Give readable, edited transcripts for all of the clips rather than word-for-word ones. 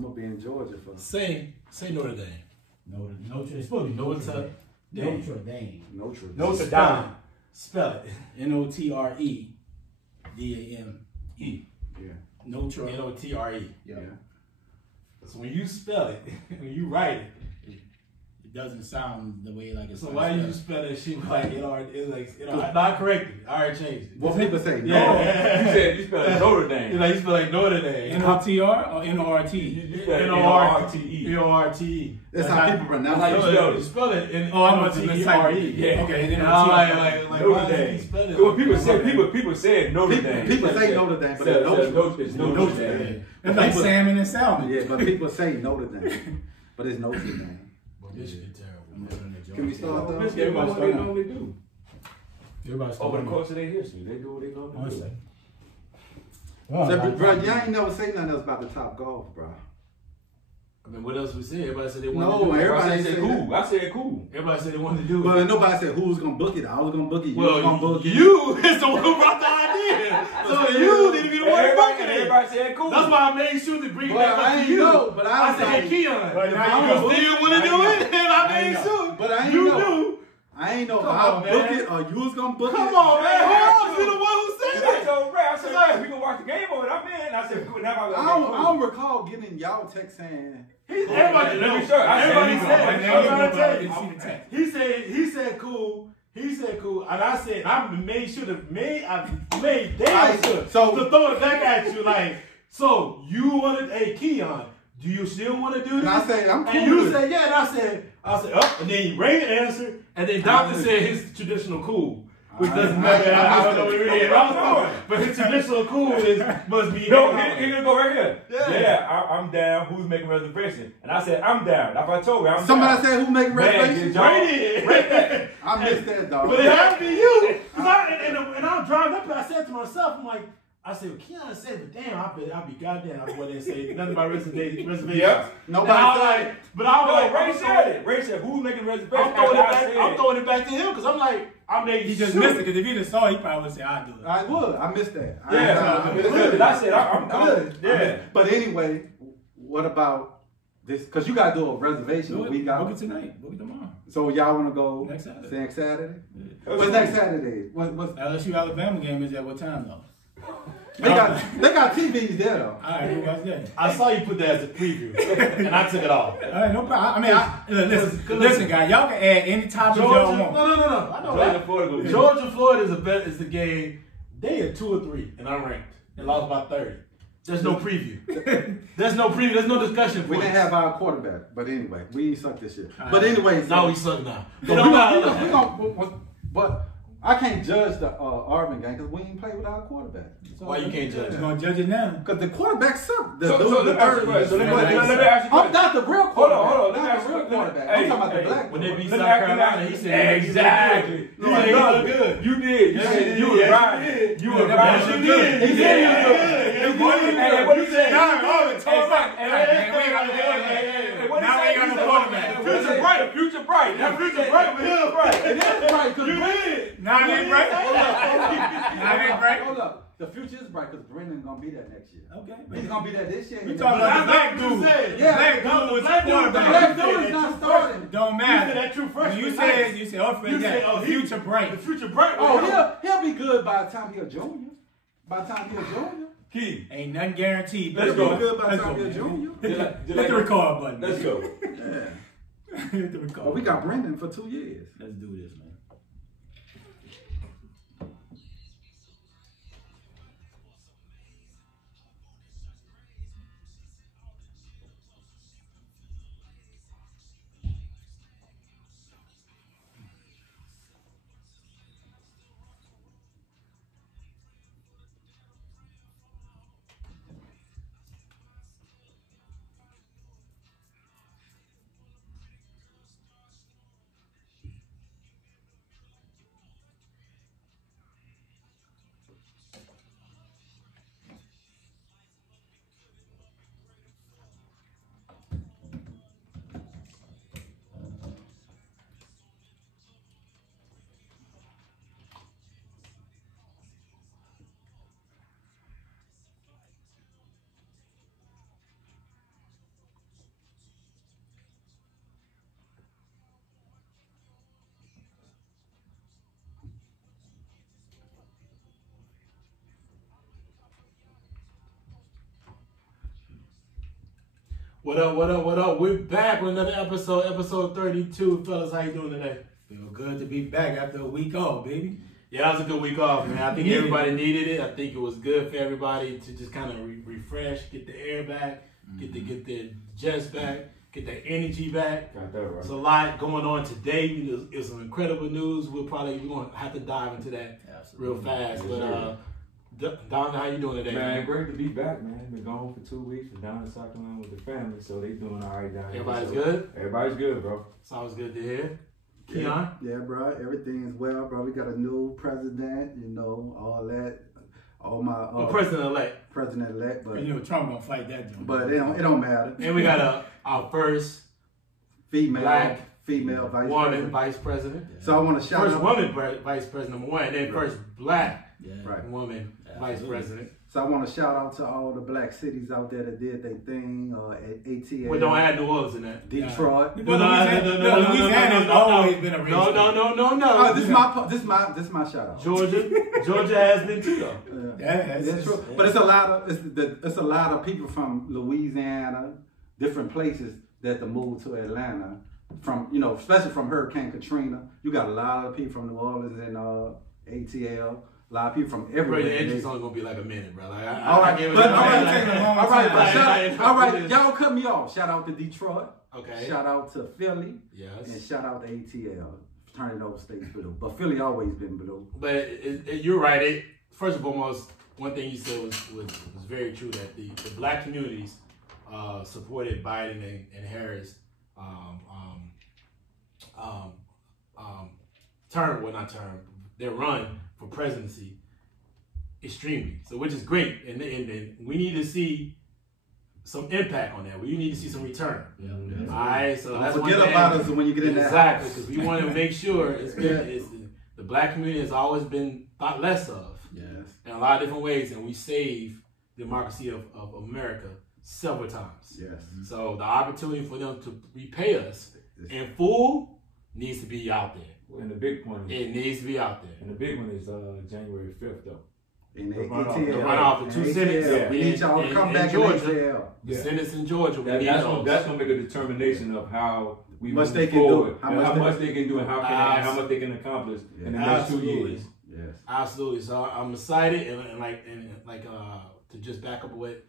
I'm gonna be in Georgia for. Say Notre Dame. Notre. It's supposed to be Notre Dame. Notre Dame. Spell it. Notre-D-A-M-E. Yeah. Notre. N-O-T-R-E. Yeah. So when you spell it, when you write it, It doesn't sound the way like it's. so why you spell that shit like not corrected? I already changed it. What people say? Yeah. No. You said you spelled Notre Dame. You spell like Notre Dame. N-O-T-R or N-O-R-T? You spelled N-O-R-T-E. N-O-R-T-E. N-O-R-T-E. That's how people pronounce That's how it. you Spell it in Oh, I'm going to N-O-T-E-R-E. Yeah. Okay, And N-O-T-R. Notre Dame. When people said Notre Dame. People say Notre Dame, but it's Notre. It's Notre Dame. It's like salmon and salmon. Yeah, but people say Notre Dame, but it's Notre Dame. This shit terrible. Can we start though? Let's get what they normally do. Everybody's Over the course of their history, they do what they normally do. So, bro, y'all ain't never say nothing else about the top golf, bro. I mean, what else we said? Everybody said they wanted No, to do it. everybody said said cool. I said cool. Everybody said they wanted to do it. But nobody said who was gonna book it. I was gonna book it. You was gonna book it. You is the one who brought the idea. So you need to be the one booking it. Everybody said cool. That's why I made sure to bring it back up to you. Know, but I said, hey, Keon, But if now you you still want to do it, then I made sure. But I ain't you know. knew. I ain't know if Come I on, book man. it or you was gonna book it. Come on, man. Hold on. You the one who said I it. told Ray, I said, Ray, we gonna watch the game over it. I'm in. I said, cool. Now I don't recall getting y'all text saying. Everybody Let me knows. show you. Everybody I said. He said cool. He said cool, and I said I made sure I made damn sure So- to throw it back at you like. So you wanted a Keon? Do you still want to do this? And I said I'm cool. And you with said it. yeah, and I said oh, and then Ray answered, and then Doctor said his traditional cool. Which doesn't matter. I don't know what it really is. But his traditional cool must be. No, he's gonna go right here. Yeah, I'm down. Who's making reservation? And I said, I'm down. That's what I told you. I'm Somebody down. said who making reservations? Right I missed that dog. But it had to be you. And I'm driving up and I said to myself, I'm like, well, Keon said, but damn, I'll be goddamn. I wouldn't say nothing about reservations. Yep. Nobody said. But I was like, Ray said it. Ray said, who's making reservations? I'm throwing it back to him because I'm like, I made He just missed it because if he just saw it, he probably would say, I'll do it. I would. I missed that. I said, I'm good. Yeah. But anyway, what about this? Because you got to do a reservation. Book it tonight. Book it tomorrow. So y'all want to go Next Saturday. Next Saturday? Yeah. What's next Saturday? What's LSU Alabama game is at what time though? they got TVs there though. All right, who got that? I saw you put that as a preview, and I took it off. All right, no problem. I mean, listen, guys, y'all can add any topic y'all want. No. I know that. Georgia, Florida is the game. They are 2 or 3, and I'm ranked and lost by 30. There's no preview. There's no preview. There's no discussion. We didn't have our quarterback, but anyway, we suck this shit. All But right. anyway, Now we suck now. But I can't judge the Auburn game because we ain't play with our quarterback. Why you can't judge? You're gonna judge it now? Because the quarterback sucked. So let me ask you a question. Let me ask you a I'm not the real quarterback. Hold on. Let me Not ask the you real quarterback. Hey, I'm talking about the black When they beat quarterback. South Carolina, he said Exactly. You said he looked good. You did. You said you were right. You were right. You did. He said you were good. Hey, what you said? Now we ain't got no quarterback. Future bright. Future bright. That future bright with him. It is bright because Now it ain't bright. Hold up. The future is bright because Brandon's gonna be there next year. Okay. He's gonna be there this year. We talking about the black dude. Yeah, Black dude was the quarterback. black dude is not starting. Don't matter. that true freshman. You said, oh, the future bright. The future bright. Oh, he'll be good by the time he's a junior. Key. Ain't nothing guaranteed. He'll be good by the time he's a junior. Hit the record button. Let's go. Yeah. Hit the record. But we got Brandon for 2 years. Let's do this, man. What up, what up, what up? We're back with another episode 32. Fellas, how you doing today? Feel good to be back after a week off, baby. Yeah, that was a good week off, man. I think everybody needed it. I think it was good for everybody to just kind of refresh, get the air back, get the jets back, get the energy back. Got that right. There's a lot going on today. It was some incredible news. We're going to have to dive into that real fast. But Don, how you doing today? Man, great to be back, man. Been gone for 2 weeks. Been down in South Carolina with the family, so they doing all right down here. Everybody's good? Everybody's good, bro. It's always good to hear. Keon? Yeah, bro. Everything's well, bro. We got a new president, all that. All my president-elect. President-elect, but Trump gonna fight that joint. But it don't matter. And we got our first female vice president. Yeah. So I want to shout first out woman vice president number one, and then first black woman vice president. So I want to shout out to all the black cities out there that did their thing at ATL. We don't add New Orleans in that. Detroit. Louisiana's always been a race. No. This my shout out. Georgia has been too though. That's true. But it's a lot of people from Louisiana, different places that move to Atlanta from especially from Hurricane Katrina. You got a lot of people from New Orleans and ATL. A lot of people from everywhere. The engine's only gonna be like a minute, bro. All right, y'all cut me off. Shout out to Detroit. Okay. Shout out to Philly. Yes. And shout out to ATL. Turning over states blue, but Philly always been blue. But you're right. First and foremost, one thing you said was very true, that the black communities supported Biden and Harris their run for presidency extremely. So which is great, and we need to see some impact on that. We need to see some return. Yeah. All right, so don't forget about us when you get in that exactly, because we want to make sure it's good. The black community has always been thought less of. Yes. In a lot of different ways, and we save the democracy of America several times. Yes. So the opportunity for them to repay us in full needs to be out there. And the big one. It needs to be out there. And the big one is January 5th, though. In the runoff, the 2 Senates. We need y'all to come back in Georgia. The Senates in Georgia. That's going to make a determination of how we move forward, how much they can do, and how much they can accomplish in the next 2 years. Yes, absolutely. So I'm excited, and to just back up what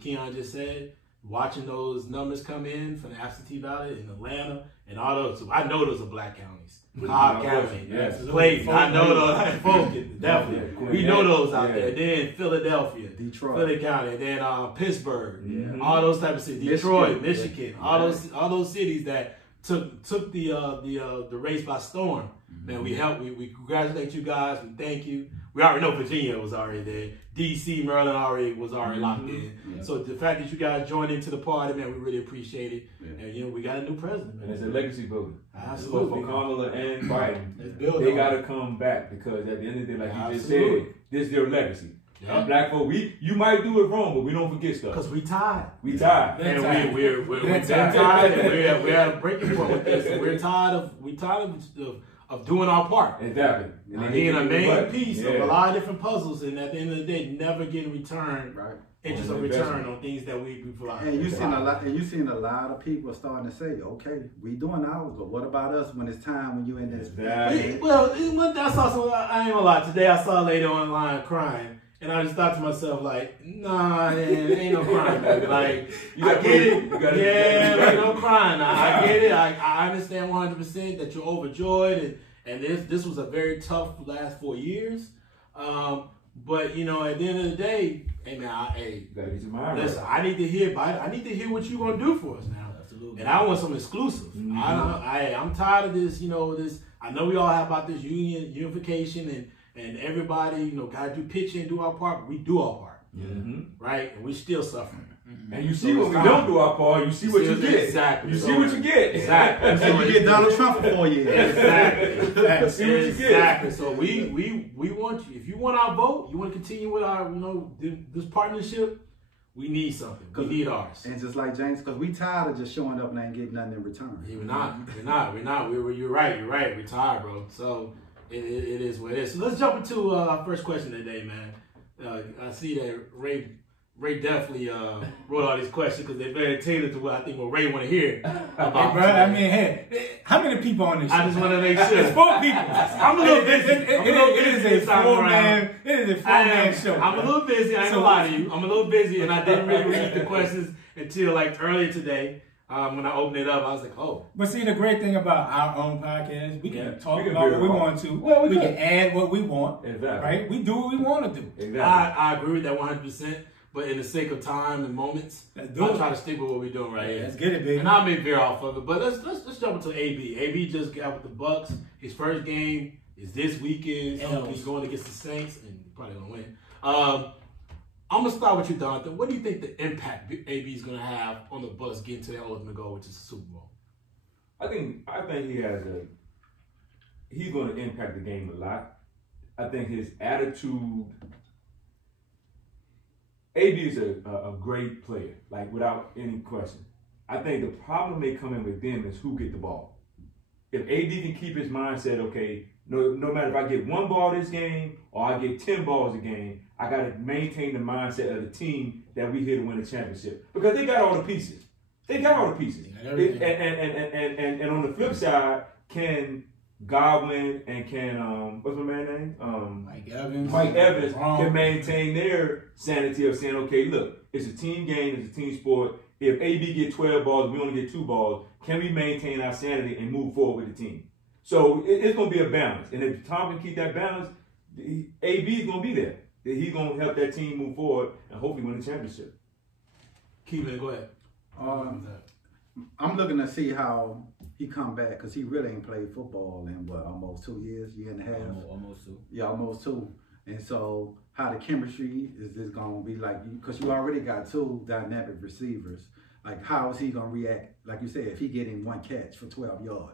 Keon just said. Watching those numbers come in from the absentee ballot in Atlanta and all those. I know those are black counties. Cobb County, Clayton. I know those. Fulton, definitely. We know those out there. Then Philadelphia, Detroit, Philly County. Then Pittsburgh. All those type of cities. Detroit, Michigan. All those cities that took the race by storm. Man, we congratulate you guys. We thank you. We already know Virginia was already there. D.C., Maryland was already locked in. Yeah. So the fact that you guys joined into the party, man, we really appreciate it. Yeah. And we got a new president, man. And it's a legacy vote. Absolutely. For Kamala and Biden, they got to come back, because at the end of the day, like you just said, this is their legacy. Yeah. And black folk, you might do it wrong, but we don't forget stuff. Because we tired. We tired. And we're tired. And we're at a breaking point with this. And we're tired of doing our part. Exactly. And being a main piece of a lot of different puzzles, and at the end of the day, never getting return, interest of return on things that we provide. And you've seen a lot of people starting to say, okay, we doing ours, but what about us when it's time when you in this? Well, I ain't gonna lie. Today I saw a lady online crying. And I just thought to myself, like, nah, ain't no crying, baby. Like, I get it. Ain't no crying. I get it. I understand 100% that you're overjoyed, and this was a very tough last 4 years. But at the end of the day, hey man, listen, I need to hear what you're gonna do for us now. Absolutely. And I want some exclusive. Mm-hmm. I'm tired of this. This. I know we all have about this unification and everybody, got to do pitching and do our part, but we do our part. Right? And we still suffering. Mm-hmm. And you see when we don't do our part, you see what you get. Exactly. You see what you get. Exactly. And you get Donald Trump for 4 years. Exactly. You see what you get. Exactly. So we want you. If you want our vote, you want to continue with our, this partnership, we need something. We need ours. And just like James, because we tired of just showing up and ain't getting nothing in return. Yeah, we're not. You're right. We're tired, bro. So it is what it is. So let's jump into our first question today, man. I see that Ray Ray definitely wrote all these questions because they're very tailored to what I think what Ray want to hear about. Hey, bro, I mean, hey, how many people on this show? I just want to make sure. It's 4 people. I'm a little busy. It is a 4-man show. I'm a little busy. I ain't gonna lie to you. I'm a little busy, and I didn't really read the questions until like earlier today. When I opened it up, I was like, oh. But see, the great thing about our own podcast, we can talk we can about what we want to. Well, we can add what we want. Exactly. Right? We do what we want to do. Exactly. I agree with that 100%. But in the sake of time and moments, I'll try to stick with what we're doing right here. Let's get it, baby. And I may veer off of it. But let's jump into AB. AB just got with the Bucs. His first game is this weekend. So he's going against the Saints, and he's probably going to win. I'm going to start with you, Jonathan. What do you think the impact AB is going to have on the Bucs getting to their ultimate goal, which is the Super Bowl? I think he's going to impact the game a lot. I think his attitude. AB is a great player, like without any question. I think the problem may come in with them is who get the ball. If AB can keep his mindset, okay, no matter if I get 1 ball this game or I get 10 balls a game, I got to maintain the mindset of the team that we here to win the championship. Because they got all the pieces. And on the flip side, can Godwin and can what's my man name? Mike Evans can maintain their sanity of saying, okay, look, it's a team game, it's a team sport. If AB get 12 balls, we only get 2 balls. Can we maintain our sanity and move forward with the team? So it's going to be a balance, and if Tom can keep that balance, AB is going to be there. He's going to help that team move forward and hopefully win the championship. Keep it. Go ahead. I'm looking to see how he come back because he really ain't played football in almost 2 years, year and a half. Almost 2. Yeah, almost 2. And so how the chemistry is this going to be like? Because you already got 2 dynamic receivers. Like how is he going to react? Like you said, if he get in 1 catch for 12 yards,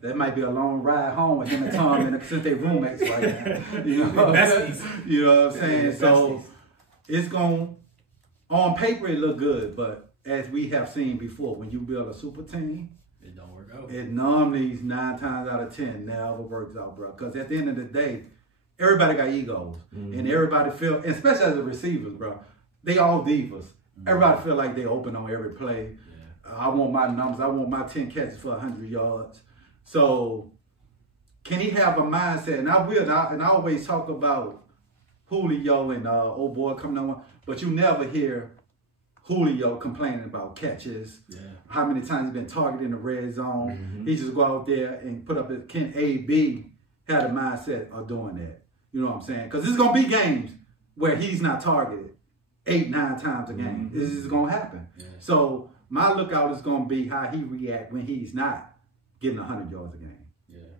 that might be a long ride home with him and Tom, since they roommates right now. You know what I'm saying? So it's going on paper it look good, but as we have seen before, when you build a super team, it don't work out. It normally 9 times out of 10 never works out, bro. Because at the end of the day, everybody got egos, and everybody feel, especially as a receivers, bro, they all divas. Everybody feel like they open on every play. Yeah. I want my numbers. I want my 10 catches for 100 yards. So can he have a mindset? And I always talk about Julio and old boy coming on, but you never hear Julio complaining about catches, how many times he's been targeted in the red zone. He just go out there and put up his, can AB have the mindset of doing that? You know what I'm saying? Because there's going to be games where he's not targeted 8-9 times a game. This is going to happen. Yeah. So my lookout is going to be how he react when he's not getting 100 yards a game. Yeah.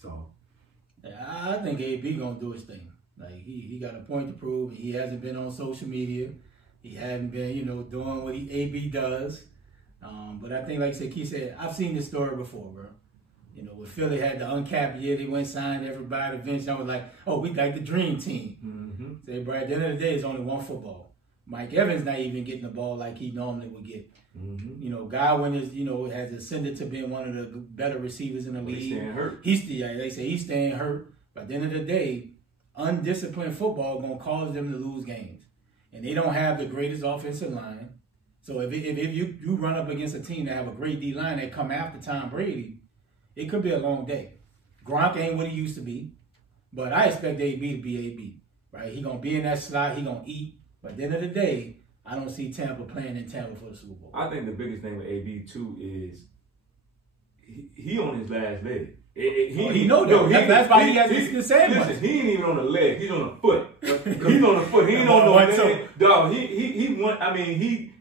So. I think AB going to do his thing. Like he got a point to prove. He hasn't been on social media. He hadn't been, doing what AB does. But I think, like Keith said, I've seen this story before, bro. When Philly had the uncapped year, they went and signed everybody. Eventually, I was like, oh, we like the dream team. Say, bro, at the end of the day, it's only one football. Mike Evans not even getting the ball like he normally would get. Godwin is, has ascended to being one of the better receivers in the league. He's staying hurt. They say he's staying hurt. But at the end of the day, undisciplined football going to cause them to lose games. And they don't have the greatest offensive line. So if you run up against a team that have a great D-line that come after Tom Brady, it could be a long day. Gronk ain't what he used to be. But I expect AB to be AB. Right? He going to be in that slot. He going to eat. But at the end of the day, I don't see Tampa playing in Tampa for the Super Bowl. I think the biggest thing with AB, too, is he on his last leg. That's why he has the same one. Listen, he ain't even on the leg. He's on the foot. He's on the foot. He ain't on no leg. Dog,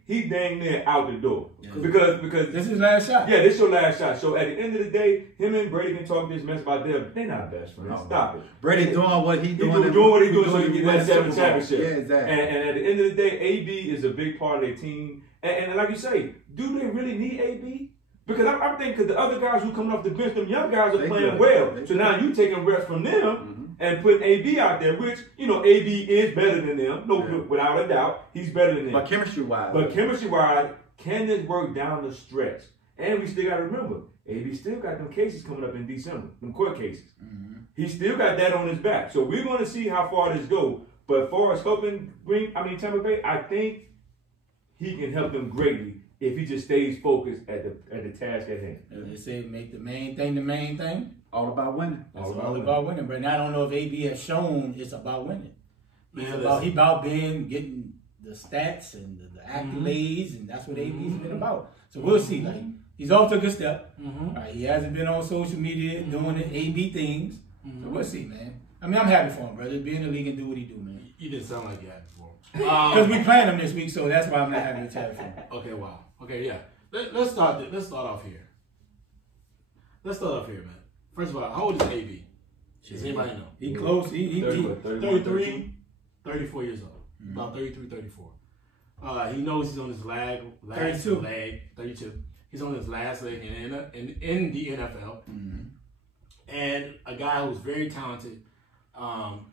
he dang near out the door. Yeah. Because this is his last shot. Yeah, this is your last shot. So at the end of the day, him and Brady can talk this mess about them. They're not best friends. No. Stop it. Brady doing what he doing. He's doing what he doing so he can get that 7 championship. Yeah, exactly. And at the end of the day, AB is a big part of their team. And like you say, do they really need AB? Because I'm thinking, because the other guys who coming off the bench, them young guys are playing well. So now you taking reps from them and putting AB out there, which, AB is better than them. Without a doubt, he's better than them. But chemistry-wise, can this work down the stretch? And we still got to remember, AB still got them cases coming up in December, them court cases. He still got that on his back. So we're going to see how far this goes. But for us helping Tampa Bay, I think he can help them greatly if he just stays focused at the task at hand. As they say, make the main thing the main thing. All about winning. It's all about winning. But I don't know if AB has shown it's about winning. He about getting the stats and the accolades, and that's what AB's been about. So we'll see. Like, he's off to a good step. Right, he hasn't been on social media doing the AB things. So we'll see, man. I mean, I'm happy for him, brother. Be in the league and do what he do, man. You didn't sound like you happy for him. Because we playing him this week, so that's why I'm not happy to tell him. Okay, wow. Okay, yeah. Let's start off here. Let's start off here, man. First of all, how old is AB? Does anybody know? He close. He 33, 34 years old. About 33, 34. He knows he's on his last 32. He's on his last leg in the NFL. And a guy who's very talented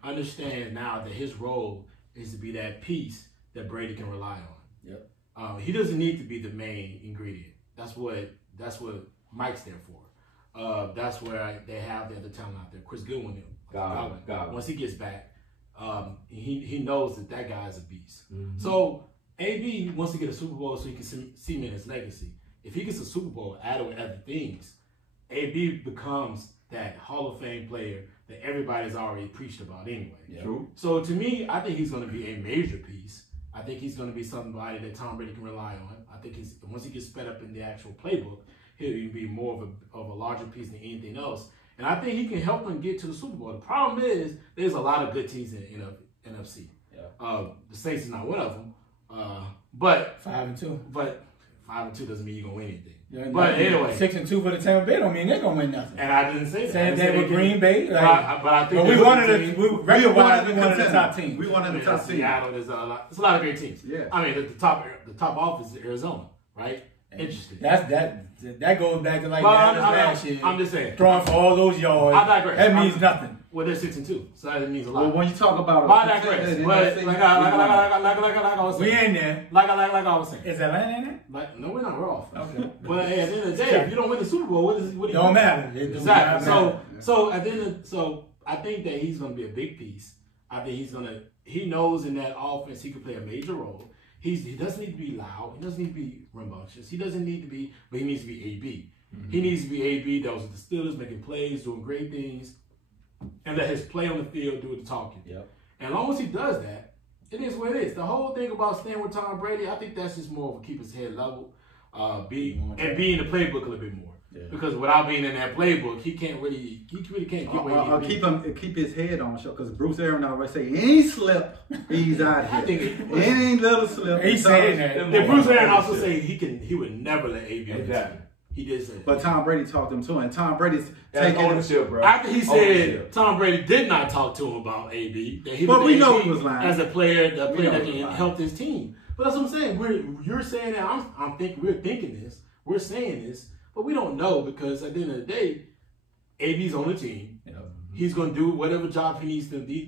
understands now that his role is to be that piece that Brady can rely on. Yep. He doesn't need to be the main ingredient. That's what Mike's there for. That's where they have the other talent out there. Chris Goodwin. Once he gets back, he knows that guy is a beast. So AB wants to get a Super Bowl so he can cement his legacy. If he gets a Super Bowl added with other things, AB becomes that Hall of Fame player that everybody's already preached about anyway. True. So to me, I think he's going to be a major piece. I think he's going to be somebody that Tom Brady can rely on. I think once he gets sped up in the actual playbook, he'll be more of a larger piece than anything else. And I think he can help them get to the Super Bowl. The problem is there's a lot of good teams in the NFC. The Saints is not one of them. But 5-2. But 5-2 doesn't mean you're gonna win anything. Yeah, but anyway, 6-2 for the Tampa Bay don't mean they're gonna win nothing. And I didn't say that. Same thing with Green Bay. But I think we one of the top teams. We one of the top teams. Seattle, there's a lot of great teams. Yeah. I mean, the top office is Arizona, right? Interesting. That goes back to like last year. I'm just saying. Throwing for all those yards. I digress. That means nothing. Well, they're 6-2, so that means a lot. Well, when you talk about I digress. But like I was saying. We in there. Like I was saying. Is Atlanta in there? No, we're not. We're off. Okay. But at the end of the day, if you don't win the Super Bowl, what do you don't matter. Exactly. So at the end of, I think that he's going to be a big piece. I think he knows in that offense he could play a major role. He doesn't need to be loud. He doesn't need to be rambunctious. He doesn't need to be, but he needs to be AB. He needs to be AB that was with the Steelers, making plays, doing great things, and let his play on the field do the talking. Yep. And as long as he does that, it is what it is. The whole thing about staying with Tom Brady, I think that's just more of a keep his head level, be in the playbook a little bit more. Yeah. Because without being in that playbook, he really can't get where he keep his head on show. Because Bruce Aaron always say, he ain't slip, he's out here. He ain't little slip. He's saying that. Then Bruce Aaron also say he would never let AB win. Exactly. He did say that. But Tom Brady talked to him too, and Tom Brady's taking ownership, bro. After he said Tom Brady did not talk to him about AB, that he but we know he was lying as a player that can help his team. But that's what I'm saying. You're saying that. We're thinking this. We're saying this. But we don't know because at the end of the day, AB's on the team. Yeah. He's going to do whatever job he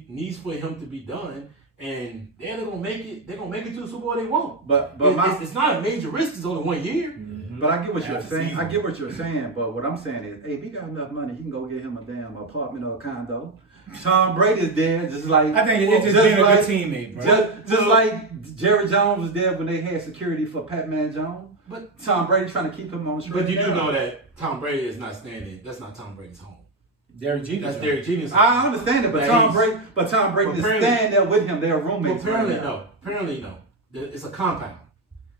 needs for him to be done, and they're going to make it. They're going to make it to the Super Bowl. They won't. But it's not a major risk. It's only 1 year. Mm-hmm. But I get what you're saying. I get what you're saying. But what I'm saying is, AB got enough money. He can go get him a damn apartment or a condo. Tom Brady's there, just like I think it's just being a good teammate, bro. Just like Jerry Jones was there when they had security for Pat Man Jones. But Tom Brady trying to keep him on straight. But you do know that Tom Brady is not standing. That's not Tom Brady's home. Derek Jeter's That's Derek Jeter's home. I understand it, but Tom Brady is staying there with him. They're roommates. Apparently no. It's a compound.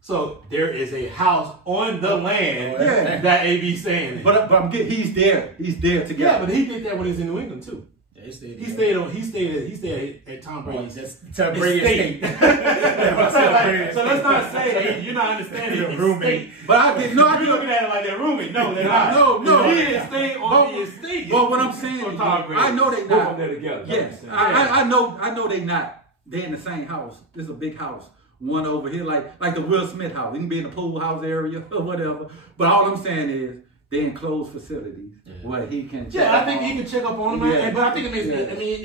So there is a house on the land that AB's staying in. But he's there. He's there together. Yeah, but he did that when he was in New England too. He stayed at Tom Brady's estate. So let's not say you're not understanding the roommate. But I get no. You're looking at it like they're roommate. No, they're not. No. He didn't stay on the estate. But what I'm saying is, I know they not. They're together. Yes, I know they not. They're in the same house. This is a big house. One over here, like the Will Smith house. He can be in the pool house area or whatever. But all I'm saying is, they're in closed facilities where he can. I think he can check up on him. Yeah. But I think it makes. I mean,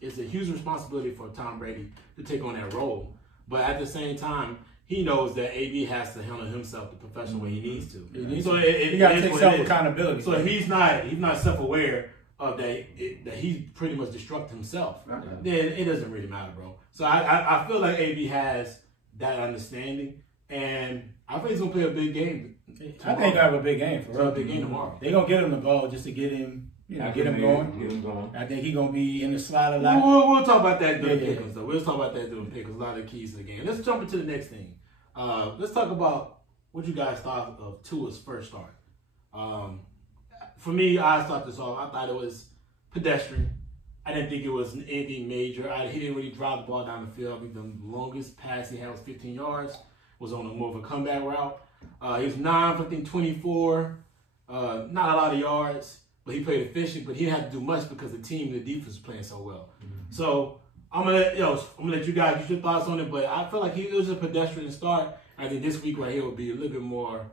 it's a huge responsibility for Tom Brady to take on that role. But at the same time, he knows that AB has to handle himself the professional way he needs to. He got to take self accountability. So if he's not self-aware that he pretty much destructed himself, then it doesn't really matter, bro. So I feel like AB has that understanding, and I think he's gonna play a big game. I think I have a big game for real. A big game tomorrow. They're gonna get him the ball just to get him, get him going. I think he's gonna be in the slot a lot. We'll talk about that during pickles, though. We'll talk about that during pickles. A lot of the keys to the game. Let's jump into the next thing. Let's talk about what you guys thought of Tua's first start. For me, I thought this off. I thought it was pedestrian. I didn't think it was anything major. He didn't really drive the ball down the field. I think the longest pass he had was 15 yards. Was on more of a comeback route. He was 9 for 24. Not a lot of yards, but he played efficient. But he didn't have to do much because the team, the defense, was playing so well. Mm-hmm. So I'm gonna let you guys get your thoughts on it. But I feel like it was a pedestrian start. I think this week right here will be a little bit more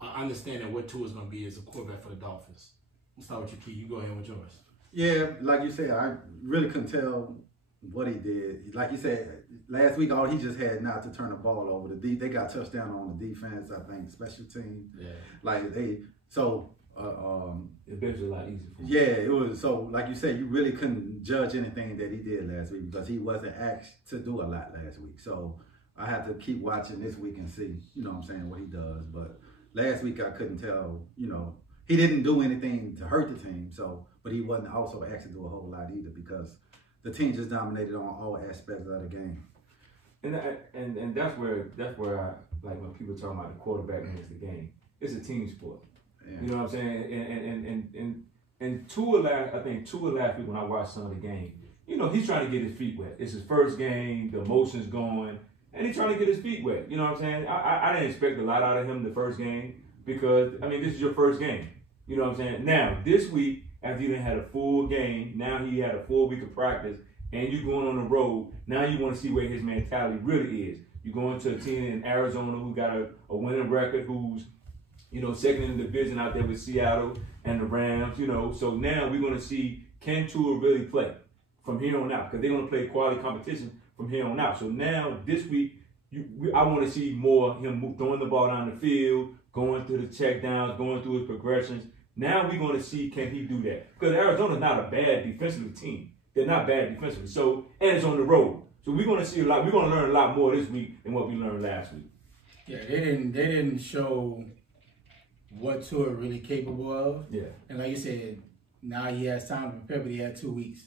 understanding what Tua's gonna be as a quarterback for the Dolphins. Let's start with your key. You go ahead with yours. Yeah, like you said, I really couldn't tell what he did. Like you said, last week, all he just had not to turn the ball over. They got touchdown on the defense, I think, special team. Yeah. Like it makes it a lot easier for him. Yeah, it was. So, like you said, you really couldn't judge anything that he did last week because he wasn't asked to do a lot last week. So, I had to keep watching this week and see, what he does. But last week, I couldn't tell, he didn't do anything to hurt the team. So, but he wasn't also asked to do a whole lot either because the team just dominated on all aspects of the game. And that's where I like when people talk about the quarterback wins the game. It's a team sport. Yeah. You know what I'm saying? And Tua last week when I watched some of the game, he's trying to get his feet wet. It's his first game, the emotions going, and he's trying to get his feet wet. You know what I'm saying? I didn't expect a lot out of him the first game because this is your first game. You know what I'm saying? Now this week, after you done had a full game, now he had a full week of practice, and you going on the road. Now you want to see where his mentality really is. You're going to a team in Arizona who got a winning record, who's second in the division out there with Seattle and the Rams. So now we're going to see can Tua really play from here on out because they're going to play quality competition from here on out. So now this week, I want to see more him throwing the ball down the field, going through the checkdowns, going through his progressions. Now we're going to see can he do that because Arizona's not a bad defensive team. They're not bad defensively. So and it's on the road. So we're going to see a lot. We're going to learn a lot more this week than what we learned last week. Yeah, they didn't show what Tua really capable of. Yeah, and like you said, now he has time to prepare, but he had 2 weeks,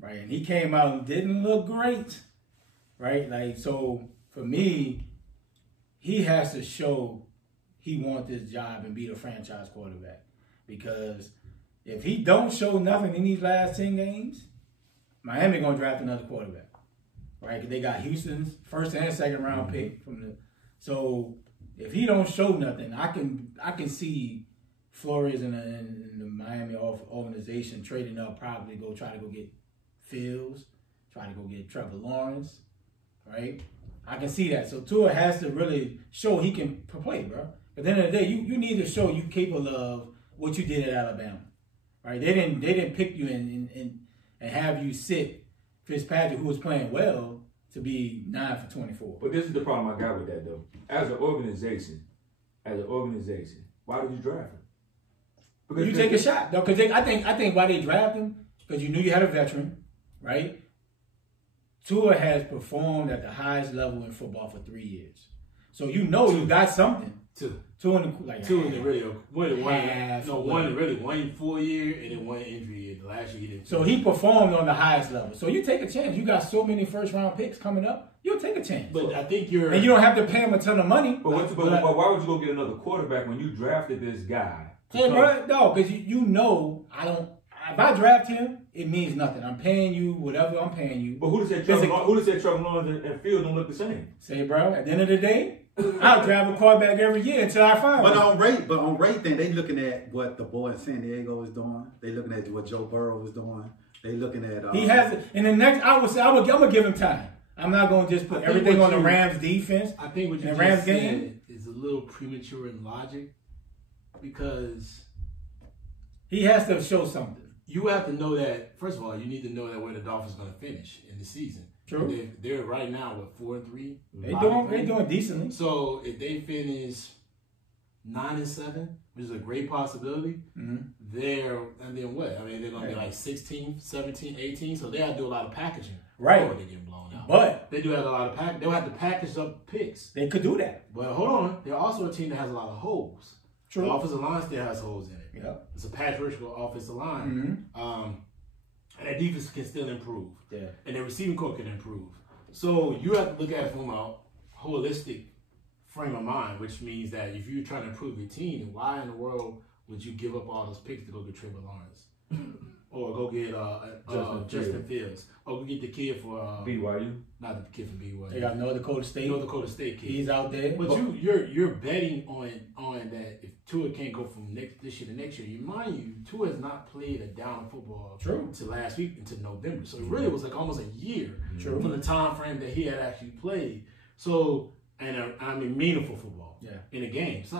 right? And he came out and didn't look great, right? Like so, for me, he has to show he wants this job and be the franchise quarterback. Because if he don't show nothing in these last 10 games, Miami gonna draft another quarterback, right? Because they got Houston's first and second round pick from the. So if he don't show nothing, I can see Flores and the Miami organization trading up, probably try to go get Fields, try to go get Trevor Lawrence, right? I can see that. So Tua has to really show he can play, bro. At the end of the day, you need to show you capable of what you did at Alabama, right? They didn't pick you and have you sit Fitzpatrick, who was playing well, to be 9 for 24. But this is the problem I got with that though. As an organization, why did you draft him? Because you take a shot, though. Because I think why they draft him because you knew you had a veteran, right? Tua has performed at the highest level in football for 3 years, so you got something. Two in the really one full year and then one injury year. The last year he didn't. So he performed on the highest level. So you take a chance. You got so many first round picks coming up. You'll take a chance. But I think and you don't have to pay him a ton of money. But why would you go get another quarterback when you drafted this guy? Hey, bro, no, because I don't. If I draft him, it means nothing. I'm paying you whatever I'm paying you. But who said Trevor Lawrence and Field don't look the same? Say, bro, at the end of the day, I'll draft a quarterback every year until I find one. On rate, then they looking at what the boy in San Diego is doing. They looking at what Joe Burrow is doing. They looking at he has it. In the next, I would say I'm gonna give him time. I'm not gonna just put everything on the Rams defense. I think what you just Rams game is a little premature in logic because he has to show something. You have to know that. First of all, you need to know that where the Dolphins are going to finish in the season. True. They're right now with 4-3. They're doing decently. So if they finish 9-7, which is a great possibility, and then what? I mean, they're going to be like 16, 17, 18, so they have to do a lot of packaging. Right. Before they get blown out. But they do have a lot of packaging. They'll have to package up picks. They could do that. But hold on. They're also a team that has a lot of holes. True. The offensive line still has holes in it. Yep. It's a patchwork offensive line. And that defense can still improve. Yeah. And their receiving core can improve. So you have to look at it from a holistic frame of mind, which means that if you're trying to improve your team, why in the world would you give up all those picks to go get Trevor Lawrence? Or go get Justin Fields. Or go get the kid for BYU. Not the kid from BYU. They got North Dakota State. North Dakota State kid. He's out there. But you're betting on that if Tua can't go from this year to next year. Mind you, Tua has not played a down football until last week, until November. So it really was like almost a year from the time frame that he had actually played. So I mean meaningful football in a game. So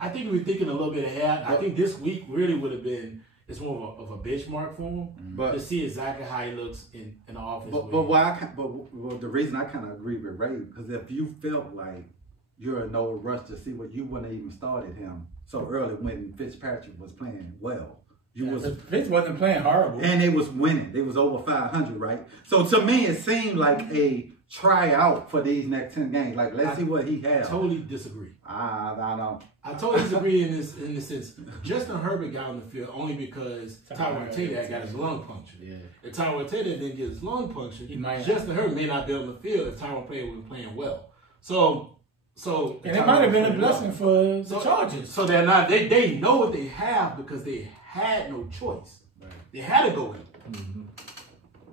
I think we were thinking a little bit ahead. I think this week really would have been. It's more of a benchmark for him to see exactly how he looks in the offense. But the reason I kind of agree with Ray, because if you felt like you're in no rush to see what, you wouldn't have even started him so early when Fitzpatrick was playing well. Fitz wasn't playing horrible, and they was winning. They was over 500, right? So to me, it seemed like a tryout for these next 10 games. Like, let's see what he has. I totally disagree. I don't. I totally disagree in this sense. Justin Herbert got on the field only because Tyrod Taylor got his lung punctured. Yeah. If Tyrod Taylor didn't get his lung punctured, Justin Herbert may not be on the field if Tyrod Taylor was playing well. So and it might have been a blessing for the Chargers. So they're not. They know what they have because they had no choice. Right. They had to go in.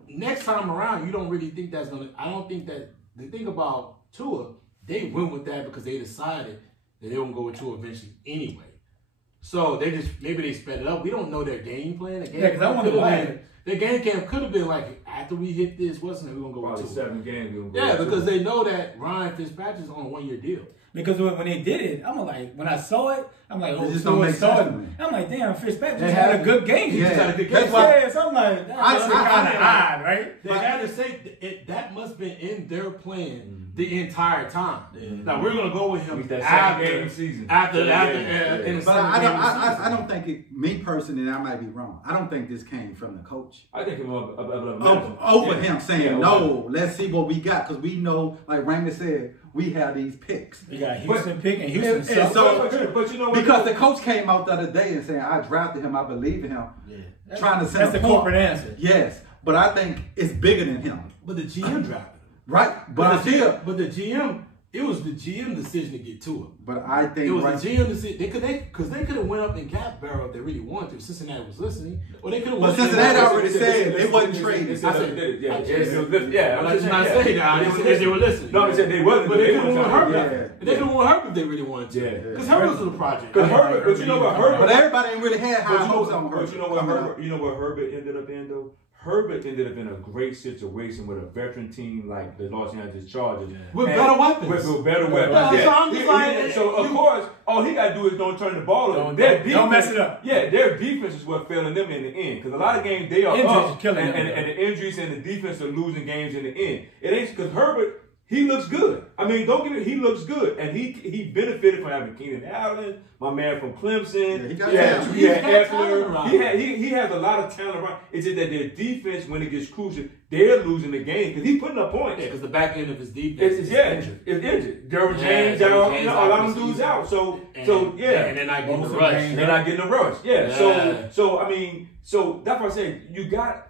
Next time around, you don't really think that's gonna. I don't think that the thing about Tua, they went with that because they decided that they won't go with Tua eventually anyway. So they maybe they sped it up. We don't know their game plan. Because I wonder why. Their game plan could have been like, after we hit this, we're gonna go probably with 7 games. Because they know that Ryan Fitzpatrick's on a 1-year deal. Because when they did it, I'm like, when I saw it, I'm like, oh, so it started. I'm like, damn, Fitzpatrick had a good game. He just had a good game. So I'm like, that's kind of odd, right? They had to say that must have been in their plan the entire time. Now we're gonna go with him after game season. But I don't think it. Me personally, I might be wrong. I don't think this came from the coach. I think it was over him saying no. Let's see what we got, because we know, like Raymond said, we have these picks. We got Houston pick and Houston sucks. But you know what? Because the coach came out the other day and saying, I drafted him, I believe in him. Yeah. Trying to send that's the corporate answer. Yes. But I think it's bigger than him. But the GM drafted him. Right. But the GM, it was the GM decision to get to him. But I think it was the GM decision. Because they could have went up and got Barrow if they really wanted to. Cincinnati was listening. Or they could have. But Cincinnati already said it wasn't traded. I said, I'm just not saying that. They were listening. No, they said they wasn't. But they could have won Herbert. They could have won Herbert if they really wanted to. Because Herbert was a project. But you know what Herbert? But everybody ain't really had high hopes on Herbert. But you know what Herbert ended up in though? Herbert ended up in a great situation with a veteran team like the Los Angeles Chargers. With better weapons. With better weapons. So of course, all he got to do is don't turn the ball over. Don't mess it up. Yeah, their defense is what failing them in the end. Because a lot of games they are up, and the injuries and the defense are losing games in the end. It ain't because Herbert, he looks good. I mean, don't get me. He looks good, and he benefited from having Keenan Allen, my man from Clemson. He has a lot of talent around. It's just that their defense, when it gets crucial, they're losing the game because he's putting up points. Yeah, because the back end of his defense is injured. It's injured. Darryl James, a lot of them dudes out. And they're not getting the rush. They're not getting the rush. Yeah. So I mean, so that's why I say you got.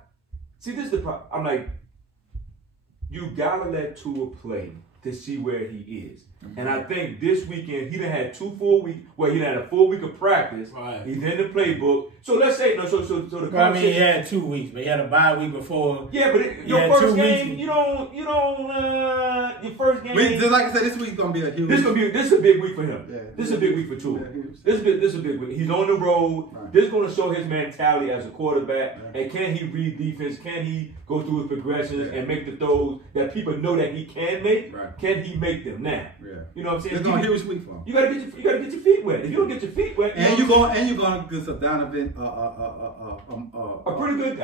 See, this is the problem. I'm like, you gotta let Tua play to see where he is. And I think this weekend he done had 2 full weeks. Well, he done had a full week of practice. Right. He's in the playbook. So let's say the he had 2 weeks, but he had a bye week before. Yeah, but your first game, you don't. Your first game. Just like I said, this week's gonna be a huge. This is a big week for him. Yeah. This is a big week for Tua. This is a big week. He's on the road. Right. This is gonna show his mentality as a quarterback. Right. And can he read defense? Can he go through his progressions and make the throws that people know that he can make? Right. Can he make them now? Yeah. You know what I'm saying? It's gonna huge week for him. You gotta get your feet wet. If you don't get your feet wet, you're gonna get some Donovan a pretty good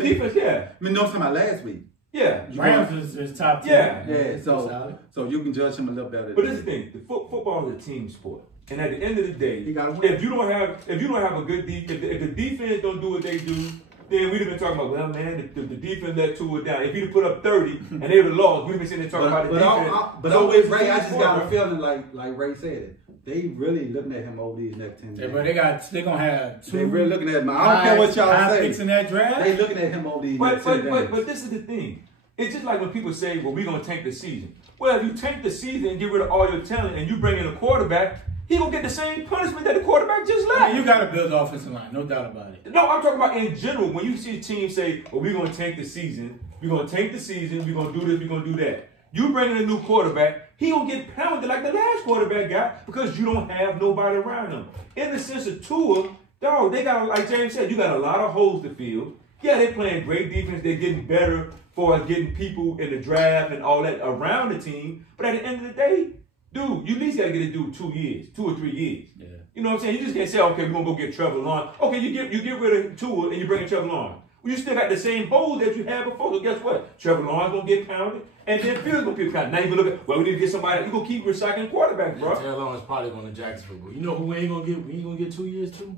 defense. Yeah. I mean, no, I'm talking about last week. Yeah. Rams is top 10. Yeah. So you can judge him a little better. But this is the thing: football is a team sport, and at the end of the day, if you don't have a good defense, if the defense don't do what they do, then we'd have been talking about, well, man, the defense let Tua down. If he'd have put up 30 and they would have lost, we'd have been sitting there talking about the defense. But always, Ray, I just got a feeling like Ray said, they really looking at him over these next 10 years. But they gonna have two. They really looking at him. I don't care what y'all say. Picks in that draft. They looking at him over these next 10 years. But this is the thing. It's just like when people say, well, we're going to tank the season. Well, if you tank the season and get rid of all your talent and you bring in a quarterback, he going to get the same punishment that the quarterback just left. You got to build the offensive line, no doubt about it. No, I'm talking about in general. When you see a team say, well, we're going to tank the season, we're going to tank the season, we're going to do this, we're going to do that. You bring in a new quarterback, he going to get pounded like the last quarterback got because you don't have nobody around him. In the sense of Tua, dog, they got, like James said, you got a lot of holes to fill. Yeah, they're playing great defense. They're getting better for getting people in the draft and all that around the team. But at the end of the day, dude, you at least got to get a dude 2 years, 2 or 3 years. Yeah. You know what I'm saying? You just can't say, okay, we're going to go get Trevor Lawrence. Okay, you get rid of Tua and you bring in Trevor Lawrence. Well, you still got the same holes that you had before. So guess what? Trevor Lawrence going to get pounded and then Fields going to get pounded. Now you're going to look at, well, we need to get somebody. You're going to keep recycling quarterbacks, bro. Trevor Lawrence probably going to Jacksonville. But you know who we ain't going to get 2 years to?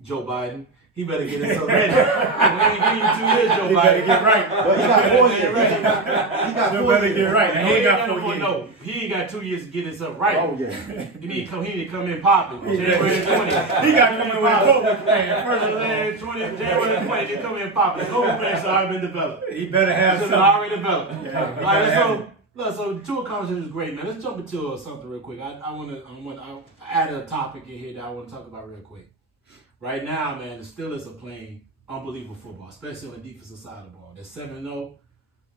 Joe Biden. He better get himself ready. We ain't give you 2 years, Joe Biden. He better get right. Well, he got 4 years. He got 4 years. Get right. And he ain't got 4 years. No, he ain't got 2 years to get himself right. Oh, yeah. He need to come in popping. January 20. He got to come in with a COVID plan. First, January 20, they come in popping. The COVID plan's already been developed. He better have something. Already developed. Yeah, right, so Tua conversation is great, man. Let's jump into something real quick. I add a topic in here that I want to talk about real quick. Right now, man, the Steelers are playing unbelievable football, especially on the defensive side of the ball. They're 7-0,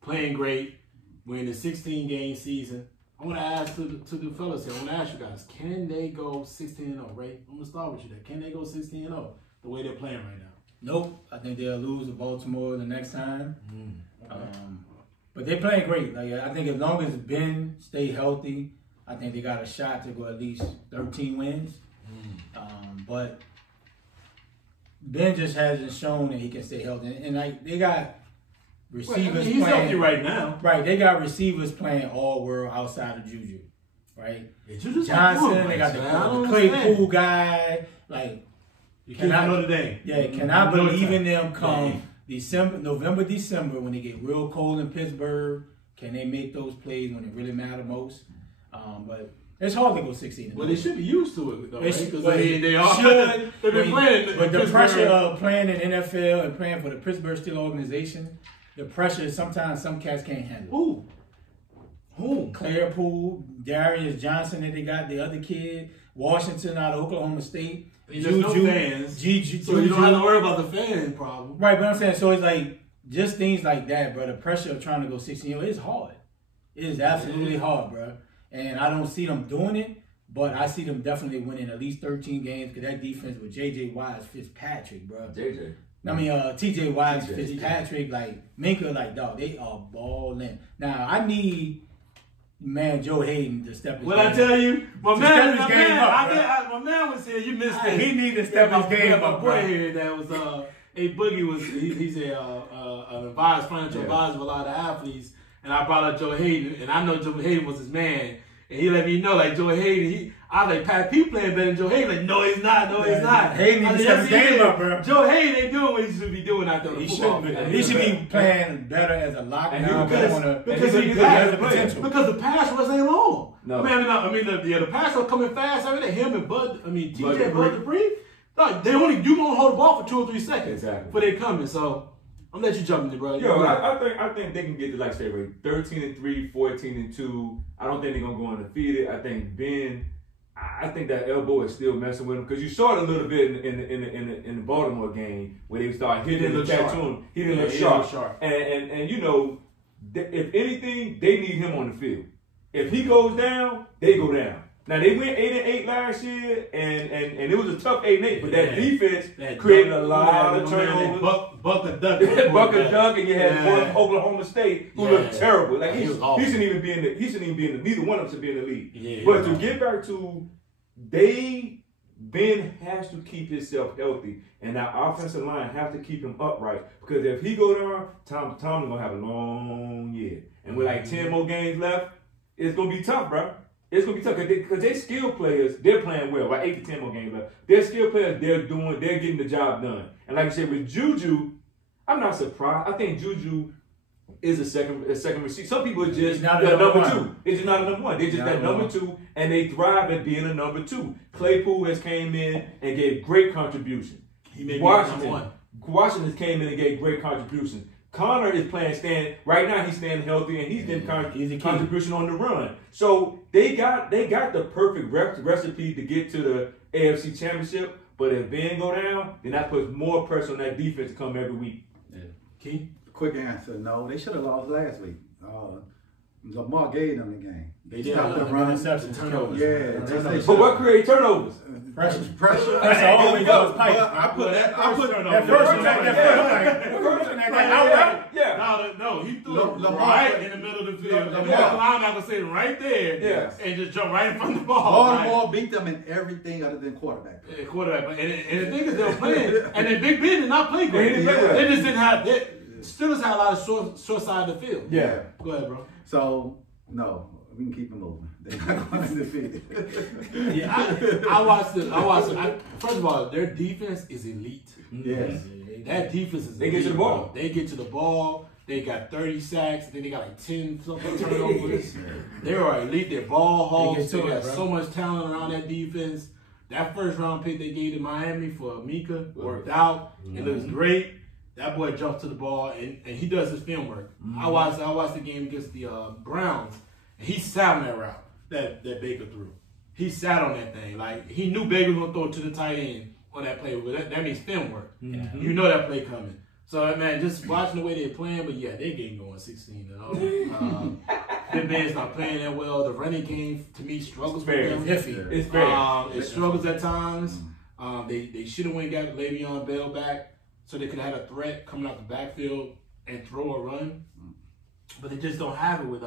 playing great. We're in a 16-game season. I want to ask to the fellas here, I want to ask you guys, can they go 16-0, Ray? I'm going to start with you there. Can they go 16-0 the way they're playing right now? Nope. I think they'll lose to Baltimore the next time. Okay. But they're playing great. Like, I think as long as Ben stay healthy, I think they got a shot to go at least 13 wins. But Ben just hasn't shown that he can stay healthy. And like they got receivers he's playing. Healthy right now. Right. They got receivers playing all world outside of Juju. Right? Johnson, they got the Claypool guy. Like, you cannot know the day. Yeah, cannot believe in them come November, December when they get real cold in Pittsburgh. Can they make those plays when it really matter most? But it's hard to go 16. Well, they should be used to it, though, right? Because they are. They've been playing. But the pressure of playing in NFL and playing for the Pittsburgh Steelers organization, the pressure sometimes some cats can't handle. Who? Claypool, Darius Johnson that they got, the other kid, Washington out of Oklahoma State. There's no fans. So you don't have to worry about the fan problem. Right, but I'm saying, so it's like, just things like that, bro. The pressure of trying to go 16, it's hard. It is absolutely hard, bro. And I don't see them doing it, but I see them definitely winning at least 13 games because that defense with J.J. Watt, Fitzpatrick, bro. T.J. Watt, Fitzpatrick, like Minka, like, dog, they are balling. Now, I need, man, Joe Hayden to step his game up. Well, I tell you, my man was here. You missed it. He needed to step his game up, bro. My boy here that was, he's an financial advisor of a lot of athletes. And I brought up Joe Hayden, and I know Joe Hayden was his man. And he let me know, like, Joe Hayden, I was like, Pat P playing better than Joe Hayden. Like, no, he's not. Hayden needs to step his game up, bro. Joe Hayden ain't doing what he should be doing out there. He should be playing better as a lockdown. Because the pass rush ain't long. No. The pass rush coming fast. Him and TJ Bud Dupree. No, you gonna hold the ball for 2 or 3 seconds before they coming. So I'm gonna let you jump in, bro. I think they can get to, like say, 13-3, 14-2. I don't think they're gonna go undefeated. I think Ben. I think that elbow is still messing with him because you saw it a little bit in the Baltimore game where they started hitting the tattoo. He didn't look sharp. And you know, if anything, they need him on the field. If he goes down, they go down. Now they went 8-8 last year, and it was a tough 8-8, but that defense created a lot of turnovers. Buck a duck, and you had Oklahoma State who looked terrible. Like he shouldn't even be in the neither one of them should be in the league. Yeah, but to get back to Ben has to keep himself healthy, and that offensive line has to keep him upright. Because if he go down, Tom's gonna have a long year, and with like 10 more games left, it's gonna be tough, bro. It's gonna be tough because they skilled players. They're playing well. Like 8 to 10 more games left. They're skilled players. They're getting the job done. And like I said, with Juju, I'm not surprised. I think Juju is a second receiver. Some people are just not a number two. It's just not a number one. They're just that number two, and they thrive at being a number two. Claypool has came in and gave great contribution. He may be number one. Washington came in and gave great contribution. Connor is right now. He's staying healthy and he's getting contribution on the run. So they got the perfect recipe to get to the AFC Championship. But if Ben go down, then that puts more pressure on that defense to come every week. Yeah. Keith? Quick answer: no, they should have lost last week. Lamar gave them the game. They stopped the run. Interception, turnovers. Yeah, but what create turnovers? Pressure. That's all we go. I put that first. No, he threw it right in the middle of the field. The linebacker sitting right there, and just jumped right in front of the ball. Baltimore beat them in everything other than quarterback. Yeah, quarterback. And the thing is, they were playing, and then Big Ben did not play great. They just didn't have that. Steelers had a lot of short side of the field. Yeah. Go ahead, bro. So, no, we can keep them moving. They're not going to defeat it. Yeah, I watched it. First of all, their defense is elite. Yes. That defense is elite. They get to the ball. They get to the ball. They got 30 sacks. Then they got like 10 turnovers. They are elite. They're ball hogs. They got so much talent around that defense. That first round pick they gave to Miami for Mika worked out. It looks great. That boy jumps to the ball and he does his film work. I watched the game against the Browns, and he sat on that route that Baker threw. He sat on that thing. Like, he knew Baker was going to throw it to the tight end on that play. But that means film work. You know that play coming. So, man, just watching the way they're playing, but yeah, they game going 16-0. Big Ben's not playing that well. The running game, to me, struggles with them. It's very it struggles at times. They should have went and got Le'Veon Bell back, so they could have had a threat coming out the backfield and throw a run. But they just don't have it with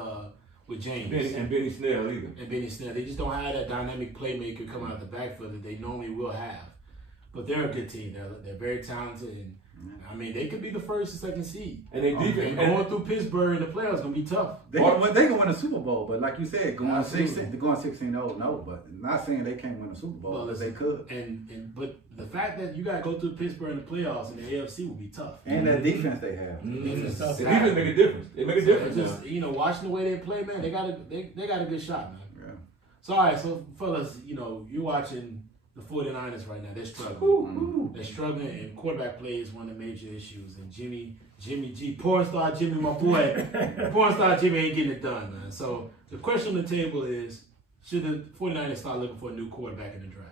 James. And Benny Snell either. And Benny Snell. They just don't have that dynamic playmaker coming out the backfield that they normally will have. But they're a good team. They're very talented. And I mean, they could be the first and second seed. And they defense. Going through Pittsburgh in the playoffs is going to be tough. They can win a Super Bowl, but like you said, going 16-0, no. But not saying they can't win a Super Bowl, but they could. But the fact that you got to go through Pittsburgh in the playoffs in the AFC will be tough. And that defense they have. The defense make a difference. It make a difference. Just, watching the way they play, man, they got a good shot, man. Yeah. So, all right, so fellas, you're watching the 49ers right now. They're struggling. They're struggling, and quarterback play is one of the major issues. And Jimmy G, porn star Jimmy, my boy, porn star Jimmy ain't getting it done, man. So the question on the table is, should the 49ers start looking for a new quarterback in the draft?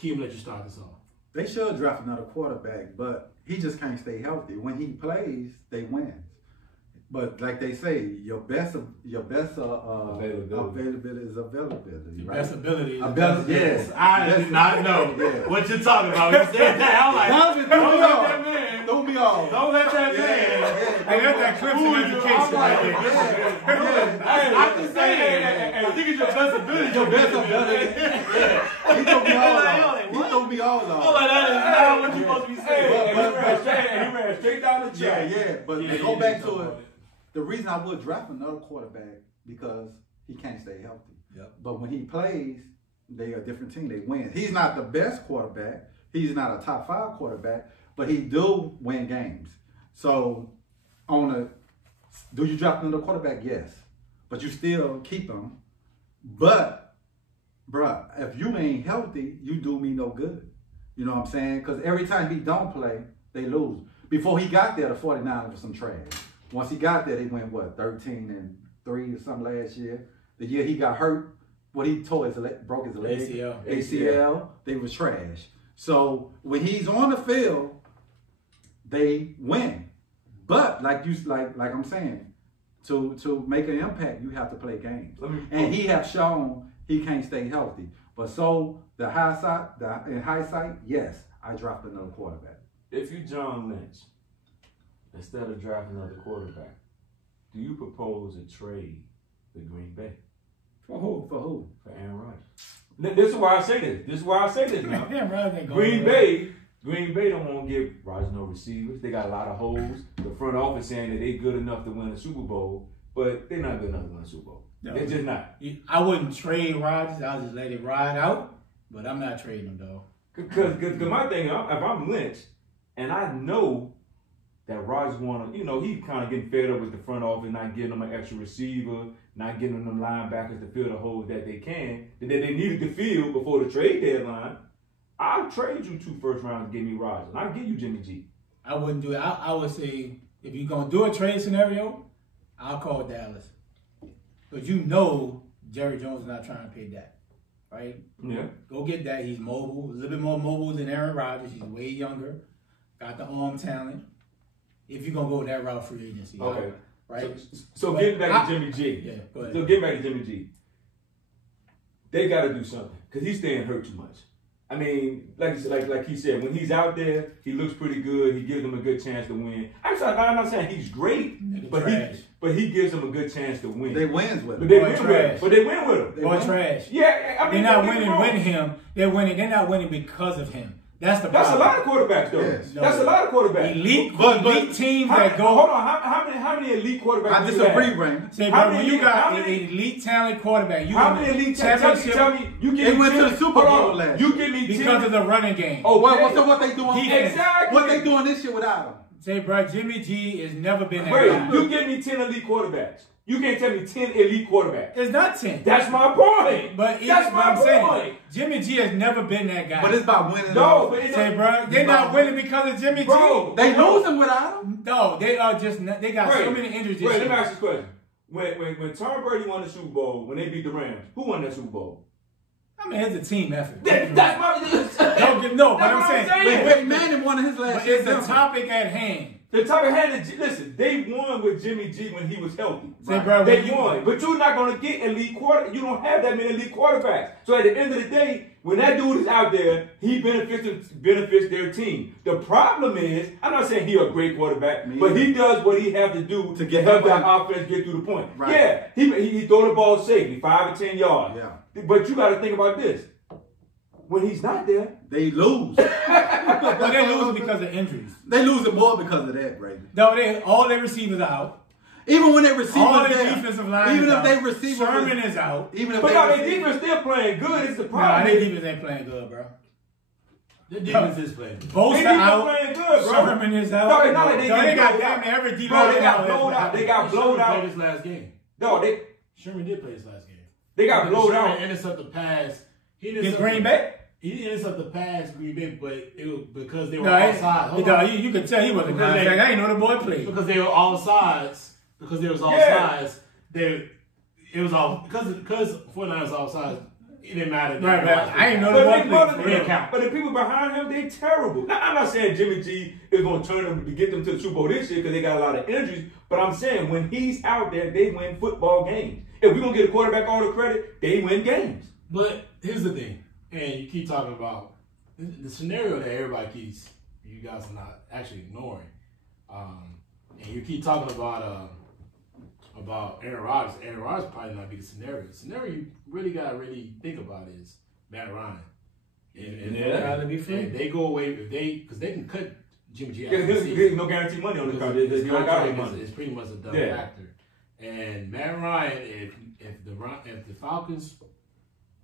Keem, let you start this off. They should draft another quarterback, but he just can't stay healthy. When he plays, they win. But like they say, your best availability is availability. Right? Best ability. Yes. I did not know what you're talking about. You said that. I'm like, don't let that man. Throw me off. Don't let that man. Hey, that's that Clemson education right there. I can say I think it's your best ability. Your best ability. He threw me all off. He threw me all off. Oh, that is not what you're supposed to be saying. He ran straight down the track. Yeah. But to go back to it. The reason I would draft another quarterback because he can't stay healthy. Yep. But when he plays, they are a different team. They win. He's not the best quarterback. He's not a top 5 quarterback, but he do win games. So do you draft another quarterback? Yes. But you still keep him. But, bruh, if you ain't healthy, you do me no good. You know what I'm saying? Because every time he don't play, they lose. Before he got there, the 49ers were some trash. Once he got there, they went, 13-3 or something last year. The year he got hurt, he broke his leg. ACL. They was trash. So when he's on the field, they win. But like I'm saying, to make an impact, you have to play games. And he have shown he can't stay healthy. But in hindsight, yes, I dropped another quarterback. If you John Lynch, instead of drafting another quarterback, do you propose a trade with Green Bay? For who? For Aaron Rodgers. This is why I say this. Now. Green Bay don't want to give Rodgers no receivers. They got a lot of holes. The front office saying that they good enough to win a Super Bowl, but they're not good enough to win a Super Bowl. No, they're just not. I wouldn't trade Rodgers. I'll just let it ride out, but I'm not trading him, though. Because my thing, if I'm Lynch, and I know that Rodgers want to, he kind of getting fed up with the front office, not getting them an extra receiver, not getting them linebackers to fill the holes that they can, that they needed to fill before the trade deadline. I'll trade you 2 first rounds and give me Rodgers. And I'll give you Jimmy G. I wouldn't do it. I would say, if you're going to do a trade scenario, I'll call Dallas. Because Jerry Jones is not trying to pay that. Right? Yeah. Go get that. He's mobile. A little bit more mobile than Aaron Rodgers. He's way younger. Got the arm talent. If you're going to go that route, free agency. Okay. Right? So getting back to Jimmy G. Yeah, go ahead. So getting back to Jimmy G. They got to do something. Because he's staying hurt too much. I mean, like he said, when he's out there, he looks pretty good. He gives them a good chance to win. I'm not saying he's great, but he gives them a good chance to win. They wins with him. But they win with him. Boy, trash. Yeah, I mean, they're not winning with him. They're winning. They're not winning because of him. That's the problem. That's a lot of quarterbacks, though. Yes. That's a lot of quarterbacks. Elite teams that go. Hold on. How many elite quarterbacks? I disagree, Brandon. Say, bro, when you got an elite talent quarterback, how many elite championship? Tell me. They went to the Super Bowl last year. You give me because of the running game. Oh, well, so what they doing? Exactly. What they doing this year without him? Say, bro, Jimmy G has never been that guy. You give me 10 elite quarterbacks. You can't tell me 10 elite quarterbacks. It's not 10. That's my point. But that's my point. Saying, Jimmy G has never been that guy. But it's about winning. No, but it's say, bro, they're not winning because of Jimmy G. They losing without him. No, they are just. They got so many injuries. Let me ask you a question. When Tom Brady won the Super Bowl, when they beat the Rams, who won that Super Bowl? I mean, it's a team effort. That's my. But I'm saying. Wait, Manning won his last year. It's the topic at hand. The top of hand, listen, they won with Jimmy G when he was healthy. Right. Bro, they won. But you're not going to get elite quarterbacks. You don't have that many elite quarterbacks. So at the end of the day, when that dude is out there, he benefits their team. The problem is, I'm not saying he's a great quarterback, but he does what he has to do to help that offense get through the point. Right. Yeah, he throw the ball safely, 5 or 10 yards. Yeah. But you got to think about this. When he's not there, they lose. But they lose because of injuries. They lose it more because of that, Brady. No, all their receivers are out. Even when they receive all the defensive line, even if they receive Sherman is out. Even if their defense still playing good, it's the problem. Their defense ain't playing good, bro. Their defense is playing good. Both out. Playing good, bro. Sherman is out. They got damn near every defense. Bro, they got blowed out. They got blowed out. Played his last game. No, Sherman did play his last game. They got blowed out. Sherman intercepted the pass. Did Green Bay? He intercepted the pass, Green Bay, but it was because they were all sides. You could tell he wasn't contact. I ain't know the boy played. Because they were all sides. Because they was all sides. It was all because 49ers all sides. It didn't matter. Right. I ain't know the boy played. But the people behind him, they terrible. Now, I'm not saying Jimmy G is going to turn them to get them to the Super Bowl this year because they got a lot of injuries. But I'm saying when he's out there, they win football games. If we're going to get a quarterback all the credit, they win games. But here's the thing. And you keep talking about the scenario that you guys are not actually ignoring. And you keep talking about Aaron Rodgers. Aaron Rodgers probably not be the scenario. The scenario you really got to think about is Matt Ryan. And they go away, because they can cut Jimmy G out. There's no guaranteed money on the contract. It's pretty much a done factor. And Matt Ryan, if the Falcons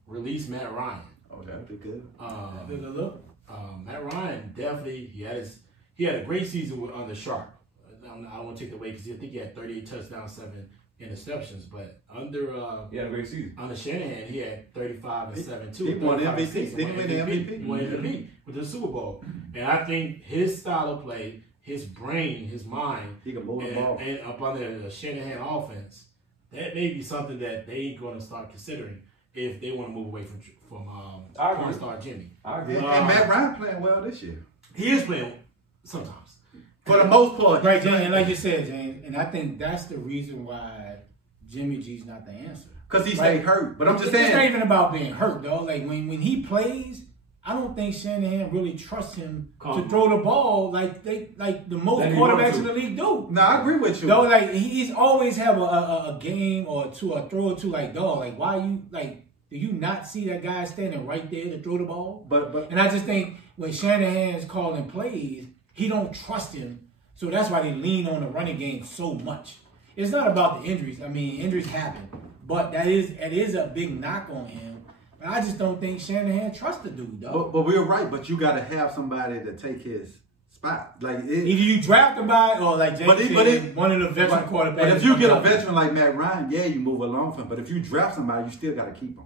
release Matt Ryan, that'd be good. Matt Ryan definitely he had a great season under Sharp. I don't want to take it away because I think he had 38 touchdowns, 7 interceptions. But under he had a great season. Under Shanahan, he had 35 and 7 too. He won MVP. Didn't he win the MVP? He won MVP with the Super Bowl. And I think his style of play, his brain, his mind, he can move the ball. And up under the Shanahan offense, that may be something that they ain't going to start considering if they want to move away from cornstar Jimmy. I agree. And Matt Ryan playing well this year. He is playing sometimes. For the most part. Right, James, and like you said, James, and I think that's the reason why Jimmy G's not the answer. Because he stayed hurt. But I'm just saying. It's not even about being hurt, though. Like, when he plays, I don't think Shanahan really trusts him to throw the ball like the most quarterbacks in the league do. No, I agree with you. Though, like, he's always have a game or two, a throw or two, like, dog, like, why you, like, Do you not see that guy standing right there to throw the ball? But and I just think when Shanahan's calling plays, he don't trust him. So that's why they lean on the running game so much. It's not about the injuries. I mean, injuries happen. But it is a big knock on him. And I just don't think Shanahan trusts the dude, though. But we're right. But you got to have somebody to take his spot. Like either you draft a guy or like James said, one of the veteran quarterbacks. But if you get a veteran like Matt Ryan, yeah, you move along for him. But if you draft somebody, you still got to keep him.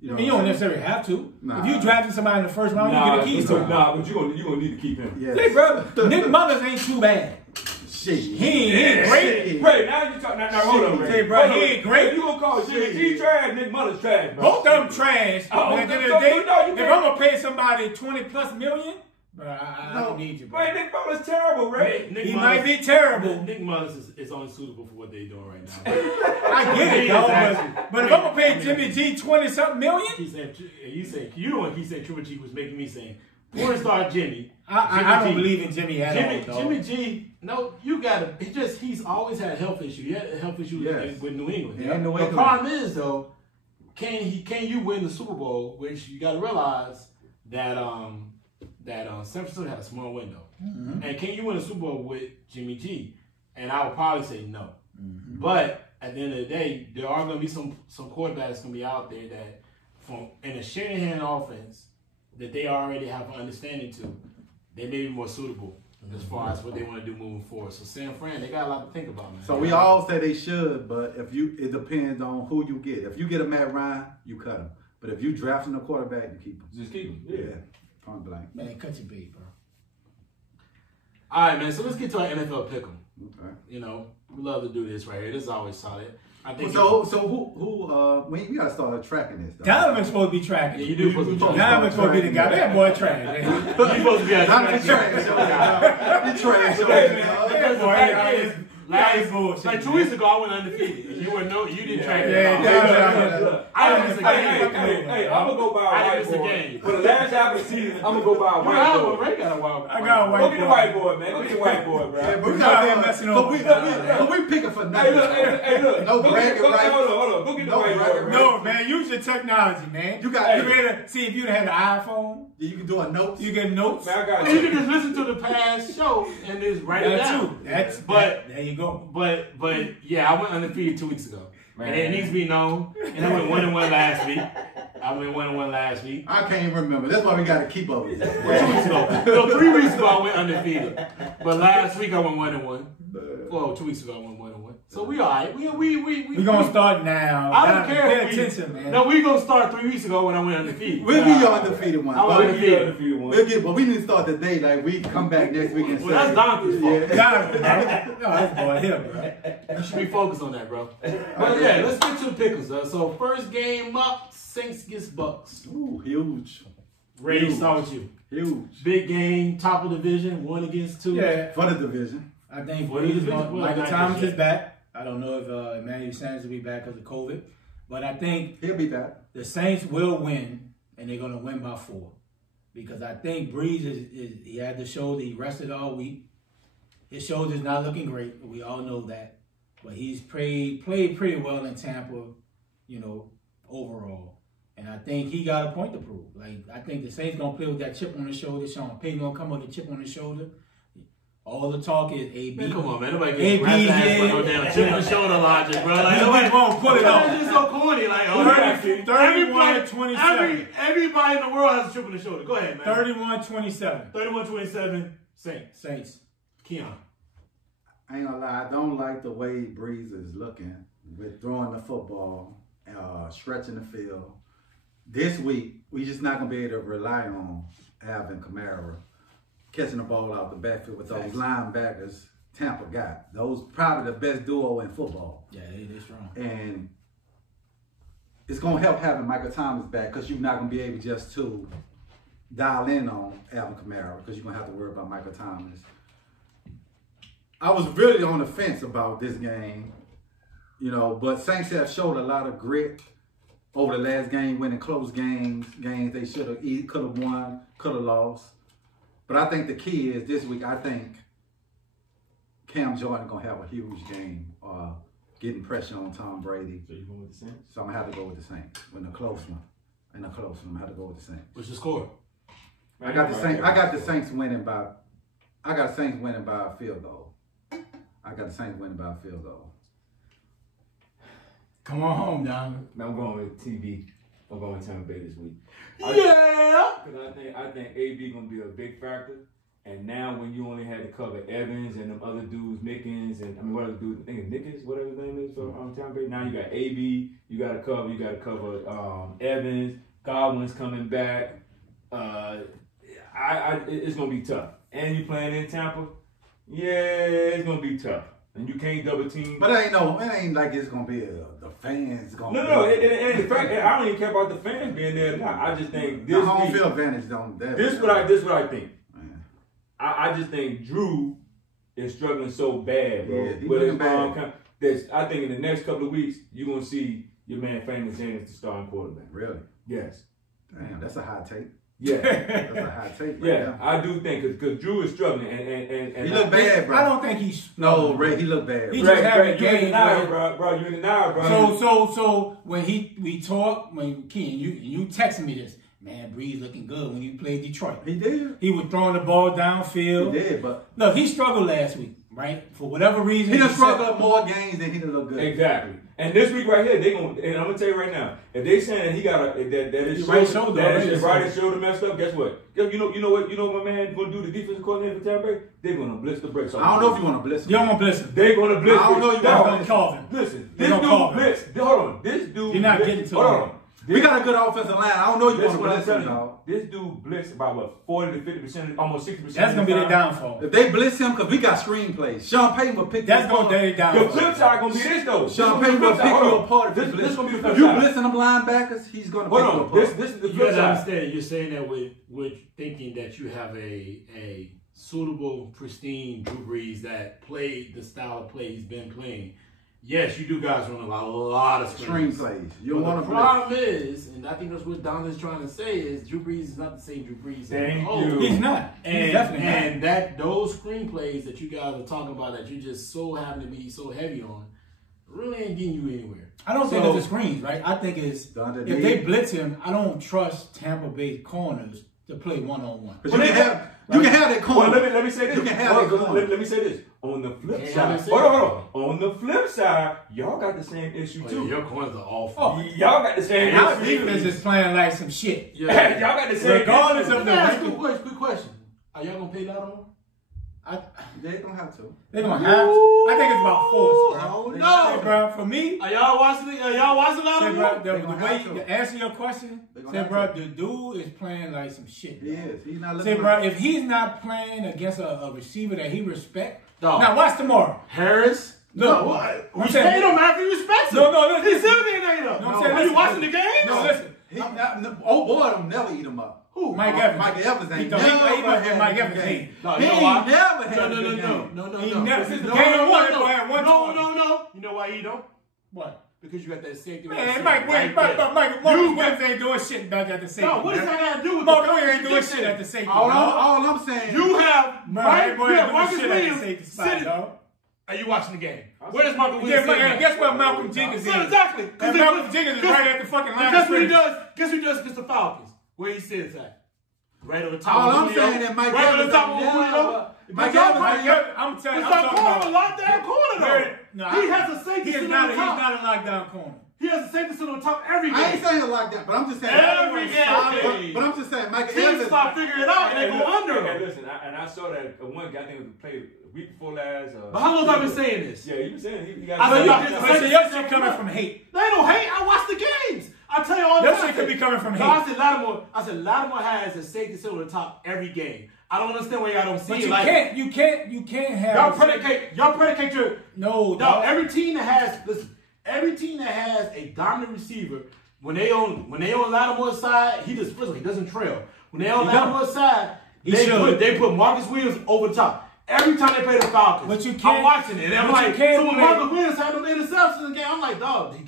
You know, you don't necessarily have to. Nah. If you drafted somebody in the first round, you get a keys to him. Nah, but you're gonna need to keep him. Yes. Hey, brother, Nick Mullins ain't too bad. Shit. He ain't great. Ray, now you talking. Now hold on, Ray. Hey, bro, he ain't great. You gonna call Jimmy G trash? Nick Mullins trash, bro. Both of them trash. Oh, but at the end of the day, if I'm gonna pay somebody $20+ million, bro, I don't need you, bro. Ray, Nick Mullins terrible, Ray. He might be terrible. Nick Mullins is unsuitable for what they're doing right now. I get it, though. But if I'm gonna pay Jimmy G $20-something million, he said Triple G was making me saying, porn star Jimmy. I don't believe in Jimmy at all. Jimmy G. No, you gotta. He's always had a health issue. He had a health issue with New England. Yeah, the problem is though, can you win the Super Bowl? Which you gotta realize that San Francisco had a small window. Mm-hmm. And can you win a Super Bowl with Jimmy G? And I would probably say no. Mm-hmm. But at the end of the day, there are gonna be some quarterbacks gonna be out there that in a Shanahan offense that they already have an understanding to, they may be more suitable as far as what they want to do moving forward. So San Fran, they got a lot to think about, man. So we all say they should, but it depends on who you get. If you get a Matt Ryan, you cut him. But if you drafting a quarterback, you keep him. Just keep him. Yeah. Point blank. Man, cut your bait, bro. All right, man. So let's get to our NFL pick'em. Okay. You know, we love to do this right here. This is always solid. I think so who we gotta start tracking this though. Donovan's supposed to be tracking. Yeah, you do supposed to be tracking. Donovan's supposed to be the guy. That boy trash. You're supposed to be a trash. That boy is like 2 weeks ago, I went undefeated. You didn't track it. I didn't miss a game. Hey, I'm gonna go buy a whiteboard. For the last half of the season, I'm gonna go buy a whiteboard. Ray got a whiteboard. I got a whiteboard. Go get the whiteboard, man. Go get the whiteboard, bro. Yeah, but we picking for nothing. Hey, look. No bragging rights. Hold on. Go get the whiteboard. No, man. Use your technology, man. You better see if you'd had an iPhone. You can do a notes. You get notes. Man, I got you can just listen to the past show and just write it down. There you go. But yeah, I went undefeated 2 weeks ago. Man. And it needs to be known. And I went 1-1 last week. I can't even remember. That's why we got to keep up with it. 2 weeks ago. No, 3 weeks ago I went undefeated. But last week I went 1-1. Well, 2 weeks ago I went 1-1. So we all right. We're going to start now. I don't care. Pay attention, man. No, we're going to start 3 weeks ago when I went undefeated. We'll give you undefeated one. We'll give you undefeated one. But we need to start the day. Like, we come back next week and say. Well, that's Donkey's fault. No, that's boy here, bro. You should be focused on that, bro. But yeah, let's get to the pickles, though. So first game up, Saints gets Bucs. Ooh, huge. Ray, start with you. Huge. Big game, top of the division, 1 against 2. Yeah, for the division. I think Michael Thomas is back. I don't know if Emmanuel Sanders will be back because of COVID, but I think he'll be back. The Saints will win, and they're going to win by 4. Because I think Breeze he had the shoulder, he rested all week. His shoulder's not looking great, we all know that. But he's played pretty well in Tampa, overall. And I think he got a point to prove. Like, I think the Saints going to play with that chip on his shoulder. Sean Payton going to come with a chip on his shoulder. All the talk is AB. Man, come on, man. Nobody gets wrapped ass for no damn chip on the shoulder logic, bro. Like, nobody won't put it on. It's just so corny. Like, 31-27. Everybody in the world has a chip on the shoulder. Go ahead, man. 31-27. 31-27. Saints. Keon. I ain't gonna lie. I don't like the way Breeze is looking with throwing the football, stretching the field. This week, we just not gonna be able to rely on Alvin Kamara catching the ball out the backfield with those linebackers Tampa got. Those probably the best duo in football. Yeah, they're strong. And it's going to help having Michael Thomas back because you're not going to be able just to dial in on Alvin Kamara because you're going to have to worry about Michael Thomas. I was really on the fence about this game, but Saints have showed a lot of grit over the last game, winning close games they could have won, could have lost. But I think the key is this week, I think Cam Jordan going to have a huge game. getting pressure on Tom Brady. So you going with the Saints? So I'm gonna have to go with the Saints in a close one. I'm gonna have to go with the Saints. What's the score? I got the Saints. I got the Saints winning by. I got Saints winning by a field goal. Come on home, Don. I'm going with TV. I'm going with Tampa Bay this week. Yeah. Because I think AB gonna be a big factor. And now when you only had to cover Evans and them other dudes, Mickens, and I mean what other dudes? I think it's Nickens, whatever his name is for Tampa Bay. Now you got AB. You got to cover Evans. Godwin's coming back. It's gonna be tough. And you playing in Tampa. Yeah, it's gonna be tough. And you can't double team. But it ain't like it's gonna be the fans gonna. No. And the fact I don't even care about the fans being there. Now I just think this home field advantage don't. This what I think. I just think Drew is struggling so bad, bro. Yeah, but bad. I think in the next couple of weeks you're gonna see your man Famous James the starting quarterback. Really? Yes. Damn, that's a hot take. Yeah, that's a hot take. Right yeah, I do think because Drew is struggling and he look bad, bro. I don't think he's Ray. He look bad. He just having a game, bro. You in denial, bro. So when we talked, when Ken, you texted me this. Man, Breeze looking good when you played Detroit. He did. He was throwing the ball downfield. He did, but look, he struggled last week, right? For whatever reason, he done struggled more games than he done look good. Exactly. And this week right here, and I'm gonna tell you right now, if they saying that he got his shoulder messed up, guess what? You know what my man gonna do? The defensive coordinator for Tampa Bay, they're gonna blitz the brakes. I don't know if you want to blitz him. You don't want to blitz him. They're gonna blitz. I don't know if you want to Calvin. Listen, this dude blitz. Hold on, this dude. You're not getting to him. We got a good offensive line. I don't know you want to blitz him, dog. This dude blitz about what 40 to 50%, almost 60%. That's gonna be their downfall. If they blitz him, because we got screenplays. Sean Payton will pick. That's gonna be their downfall. The flip side gonna be this though. Sean Payton will pick you apart. This gonna be the flip If you side. blitzing them linebackers, he's gonna pick you apart. This is the You flip gotta side. understand. You're saying that with thinking that you have a suitable, pristine Drew Brees that played the style of play he's been playing. Yes, you do guys run a lot of screenplays. The problem is, and I think that's what Don is trying to say, is Drew Brees is not the same Drew Brees. Thank you. He's not. He's definitely not. And that those screenplays that you guys are talking about that you just so happen to be so heavy on, really ain't getting you anywhere. I don't think it's the screens, right? I think it's if they blitz him, I don't trust Tampa Bay corners to play one-on-one. But you can have that corner. Well, let me say this. You can have that corner. Let me say this. On the flip side, hold on. On the flip side, y'all got the same issue too. Your corners are awful. Oh, y'all got the same our issue. defense is playing like some shit. Yeah. Y'all got the same regardless issue. of the ranking. Quick question. Are y'all gonna pay Lattimore? They're gonna have to. They're gonna have to. I think it's about force, bro. Oh no, bro. For me, are y'all watching Lattimore? To answer your question, say, bro, the dude is playing like some shit. He is. He's not looking. Say, bro, if he's not playing against a receiver that he respects, dog. Now watch tomorrow. Harris. Look, respect him after he respects him. No, he's still being ate up. Are you watching the game? No, listen. Old boy don't never eat him up. Who? Mike Evans. Mike Evans ain't never had Mike Evans. He never had No. He never. Since the game one, No. You know why he don't? What? Because you got that safety. Man, Mike Williams ain't doing shit back at the safety. No, what does that got to do with Mark Williams ain't doing shit at the safety. All I'm saying, you have Marcus Williams sitting. Are you watching the game? Where does Marcus Williams sit? Guess what Malcolm Jenkins is? Exactly. And Malcolm Jenkins is right at the fucking line. Guess what he does? Guess what he does against the Falcons? Where he sits at? Right on the top. All I'm saying is Mike right on the Evans. top of Julio. I'm telling you, I'm talking about a lockdown corner though. He has a safety sit on the top. He's not a lockdown corner. He has a safety sit on top every game. I ain't saying it like that, but I'm just saying every game. But I'm just saying, Mike Teams Evans. start figuring it out and they go under him. Listen, and I saw that one guy, I think it was played a week before last. But how long have I been saying this? Yeah, you been saying he got. So your shit coming from hate. They don't hate. I watch the games. I tell you all the time. Your shit could be coming from hate. I said Lattimore has a safety sit on the top every game. I don't understand why y'all don't see it. But you can't have. Y'all predicate your no. Every team that has a dominant receiver, when they on Lattimore's side, he doesn't trail. When they on Lattimore's side, they put Marcus Williams over the top. Every time they play the Falcons, but you can't, I'm watching it. And I'm like, so when Marcus Williams had no interceptions in the game, I'm like, dog, they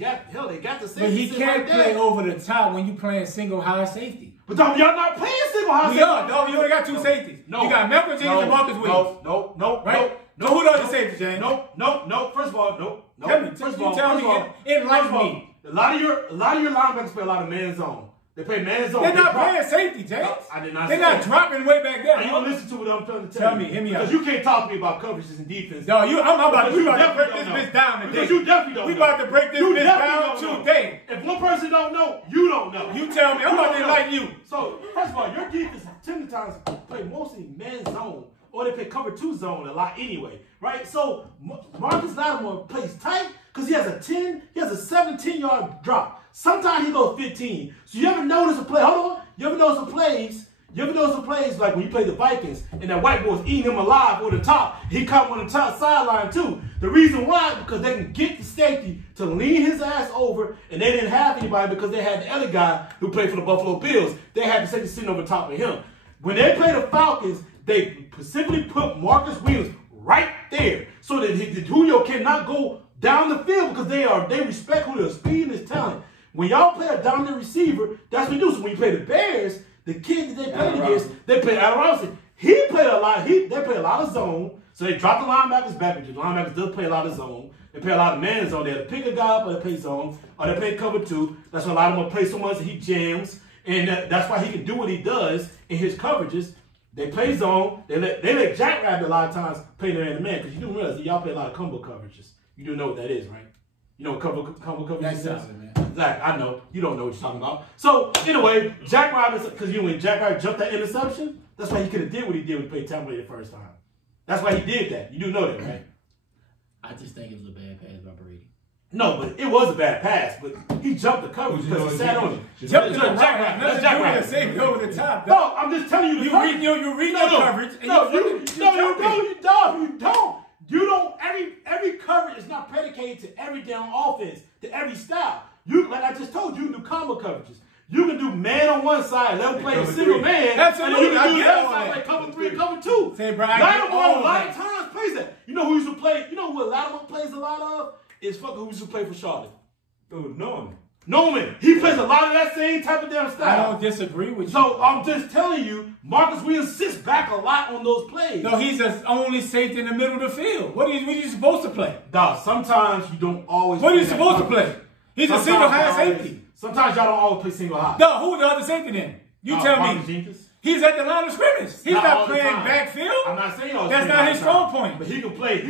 got the safety. But he can't play over the top when you playing single high safety. But dog, y'all not playing single high safety. We are, dog. You only got two safeties. No. You got Malcolm Jenkins and Marcus Williams. No. Right? No, who the other safety, James? Nope. First of all, nope. Tell me. Tell me. Enlighten me. A lot of your linebackers play a lot of man zone. They play man zone. They're not playing safety, James. No, I did not. They're not dropping way back there. You don't listen to what I'm trying to tell you. Hear me out. Because you can't talk to me about coverages and defense. No, we about to break this bitch down today. Because you definitely don't know. We about to break this bitch down today. If one person don't know, you don't know. You tell me. I'm about to like you. So, first of all, your defense 10 times play mostly man zone. Or they play cover 2 zone a lot anyway, right? So Marcus Lattimore plays tight because he has a 17-yard drop. Sometimes he goes 15. So you ever notice a play? Hold on. You ever notice the plays like when you play the Vikings and that white boy's eating him alive over the top? He caught him on the top sideline too. The reason why, because they can get the safety to lean his ass over, and they didn't have anybody because they had the other guy who played for the Buffalo Bills. They had the safety sitting over top of him. When they play the Falcons, they specifically put Marcus Williams right there so that Julio cannot go down the field because they respect Julio's speed and his talent. When y'all play a dominant receiver, that's what you do. So when you play the Bears, the kid that they played against, they play Allen Robinson. He played a lot. They play a lot of zone. So they drop the linebackers back because the linebackers does play a lot of zone. They play a lot of man zone. They have to pick a guy up or they play zone or they play cover 2. That's why a lot of them play so much that he jams. And that's why he can do what he does in his coverages. They play zone. They let Jack Rabbit a lot of times play their man because you do realize that y'all play a lot of combo coverages. You do know what that is, right? You know what combo coverages is? Exactly. I know. You don't know what you're talking about. So, anyway, Jack Rabbit, because when Jack Rabbit jumped that interception, that's why he could have did what he did when he played Tampa Bay the first time. That's why he did that. You do know that, right? I just think it was a bad pass by Brady. No, but it was a bad pass. But he jumped the coverage because he sat on it. Jumped to Jack Rabbit. That's Jack Rabbit. Safety over the top. No, I'm just telling you. You read the coverage. You don't. You don't. Every coverage is not predicated to every down offense, to every style. Like I just told you, you can do combo coverages. You can do man on one side, let him play a single man, absolutely. And then you can do the other side, play cover 3 and cover 2. Lattimore a lot of times plays that. You know who used to play? You know who Lattimore plays a lot of? Is fucking who used to play for Charlotte. Norman. He plays a lot of that same type of damn style. I don't disagree with you. So I'm just telling you, Marcus Williams sits back a lot on those plays. No, he's the only safety in the middle of the field. What are you supposed to play? Dog, sometimes you don't always. What are you supposed to play? He's a single high safety. Sometimes y'all don't always play single high. No, who's the other safety then? You tell me. Jenkins. He's at the line of scrimmage. He's not playing backfield. I'm not saying all. That's not his strong point. But he can play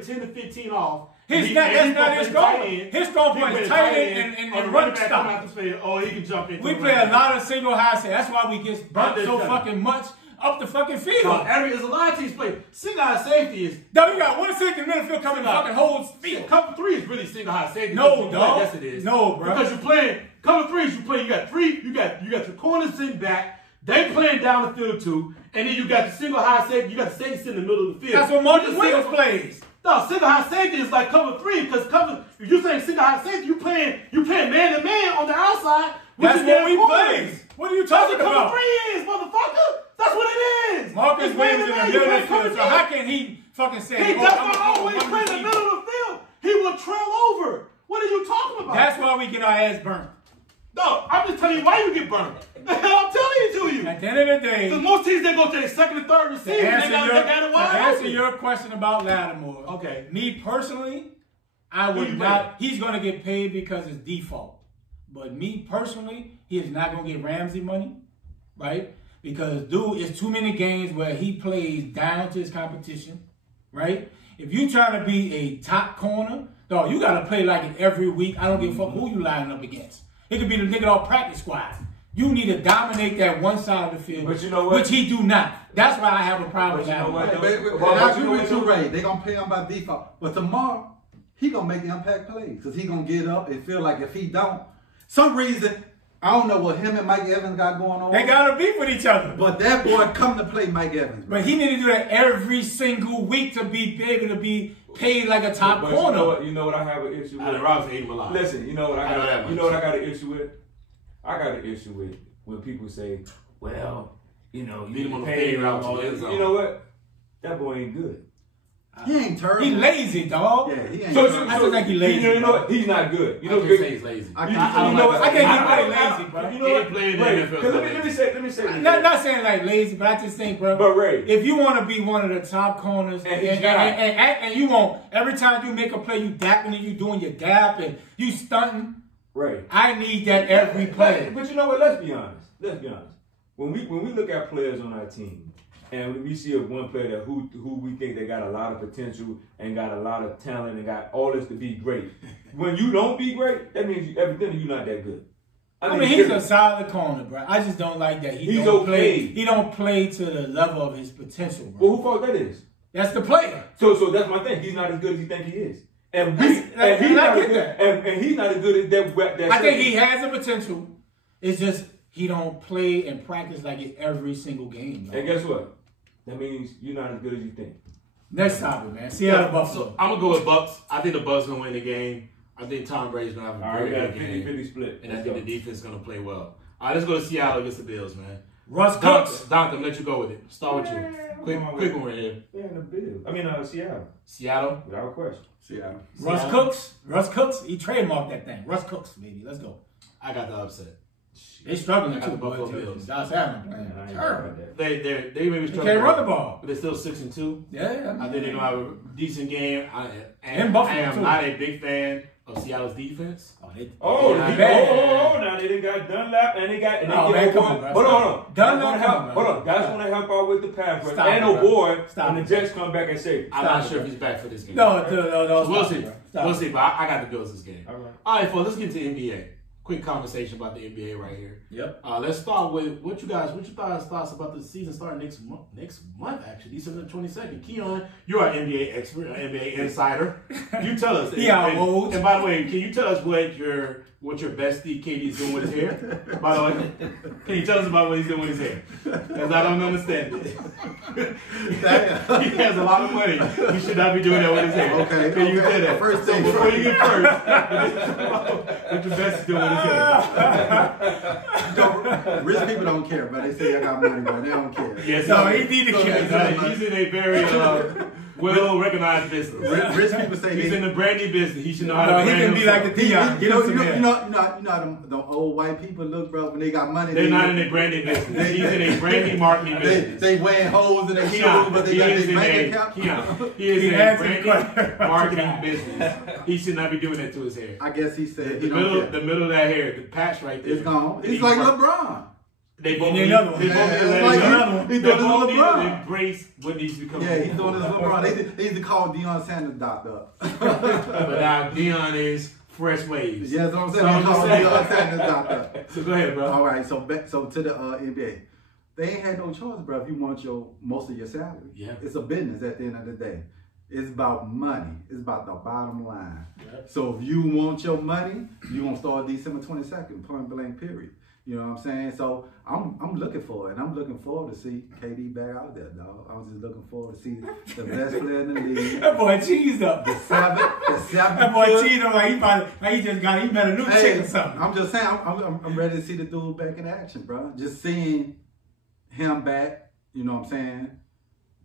10 to 15 off. That's not his strong point. His strong point is tight end and run stop. Oh, he can jump in. We play a lot of single high safety. That's why we get burnt so fucking much up the fucking field. There's a lot of teams play. Single high safety is. No, you got one safety in the middle field coming fucking holds field. Cover 3 is really single high safety. No, dog. Yes, it is. No, bro. Because you're playing cover 3. You got 3. You got your corners sitting back. They playing down the field too, and then you got the single high safety. You got the safety in the middle of the field. That's what Marcus Williams plays. No, single high safety is like cover 3 because if you're saying single high safety, you playing man to man on the outside. That's what we play. What are you talking about? Cover 3 is, motherfucker. That's what it is. Marcus Williams in the middle of the field. So how can he fucking say? He does not always play in the middle of the field. He will trail over. What are you talking about? That's why we get our ass burnt. No, I'm just telling you why you get burned. I'm telling it to you. At the end of the day, because most teams they go to their second and third receiver. To answer your question about Lattimore, okay. Me personally, I would not. He's going to get paid because it's default. But me personally, he is not going to get Ramsey money, right? Because dude, it's too many games where he plays down to his competition, right? If you trying to be a top corner, dog, you got to play like it every week. I don't give a fuck who you lining up against. It could be the nigga off practice squad. You need to dominate that one side of the field, but you know what? Which he do not. That's why I have a problem with that. I agree with you, Ray. They're going to pay him by default. But tomorrow, he going to make impact plays because he going to get up and feel like if he don't, some reason, I don't know what him and Mike Evans got going on. They got to beef with each other. But that boy come to play Mike Evans. But he need to do that every single week to be able to be paid like a top corner. You know what I have an issue with? Listen, you know what I got an issue with? I got an issue with when people say, well, you know, you him on the pay fade route. You know what? That boy ain't good. He ain't terrible. He lazy, dog. Yeah, he ain't. So I just think he lazy. You know what? He's not good. You know, I can't say he's lazy. I think he's pretty lazy, bro. You know what? Playing in the NFL. Let me say this. Not saying like lazy, but I just think, bro. But Ray, if you want to be one of the top corners, and you want every time you make a play, you dapping and you doing your dap and you stunting. Right. I need that every play. But you know what? Let's be honest. When we look at players on our team, and we see one player that who we think they got a lot of potential and got a lot of talent and got all this to be great. When you don't be great, that means evidently you're not that good. I mean, he's a solid corner, bro. I just don't like that. He don't play to the level of his potential, bro. Well, who fault that is? That's the player. So that's my thing. He's not as good as he think he is. And he's not as good as that. I think he has the potential. It's just he don't play and practice like it every single game. And guess what? That means you're not as good as you think. Next topic, man. Seattle Buffalo. So I'm gonna go with Bucs. I think the Bucs gonna win the game. I think Tom Brady's gonna have a great game. 50-50 split. And I think the defense is gonna play well. All right, let's go to Seattle against the Bills, man. Russ Cooks. Doctor, let you go with it. Start with you. Quick one right here. Yeah, the Bills. Seattle. Seattle? Without question. Seattle. Russ Cooks. He trademarked that thing. Russ Cooks, baby. Let's go. I got the upset. They struggling to the Buffalo Bills. Josh Allen playing terrible. They maybe struggling. They can't run the ball, but they're still 6-2. Yeah, I think they're gonna have a decent game. I am not a big fan of Seattle's defense. Now they done got Dunlap and they got hold on. That's gonna help out with the pass rush. And when the Jets come back and say, I'm not sure if he's back for this game. No. We'll see. We'll see. But I got the Bills this game. All right, folks. Let's get to the NBA. Quick conversation about the NBA right here. Yep. Let's start with what you thoughts about the season starting next month, actually, December 22nd. Keon, you're an NBA expert, an NBA insider. You tell us. And by the way, can you tell us what your bestie KD is doing with his hair? By the way, can you tell us about what he's doing with his hair? Because I don't understand it. He has a lot of money. He should not be doing that with his hair. Okay. Can you tell that? First thing before you get first, what your bestie's doing with his hair? Rich people don't care, but they say I got money, but they don't care. Yes, no, he need to care. He's in a very well-recognized business. Rich people say he's in the branding business. He should know how to brand he can be like the Dion. You know the old white people look, bro, when they got money. They're not in a branding business. He's in a branding marketing business. They wearing holes in their shoes, but they got their bank account. He is in a branding marketing business. He should not be doing that to his hair. I guess he said the middle of that hair, the patch right there. It's gone. It's like LeBron. They both need to embrace what needs to become. Yeah, he's doing this LeBron. They used to call Deion Sanders doctor. But now Deion is fresh waves. Yeah, that's what I'm saying. They call Deion Sanders doctor. So go ahead, bro. All right, so to the NBA. They ain't had no choice, bro, if you want most of your salary. Yeah. It's a business at the end of the day. It's about money. It's about the bottom line. Yep. So if you want your money, you're going to start December 22nd, point blank, period. You know what I'm saying? So I'm looking for it, and I'm looking forward to see KD back out there, dog. I'm just looking forward to see the best player in the league. That boy cheesed up. The seventh. That boy cheesed up like he met a new chick or something. I'm just saying, I'm ready to see the dude back in action, bro. Just seeing him back, you know what I'm saying,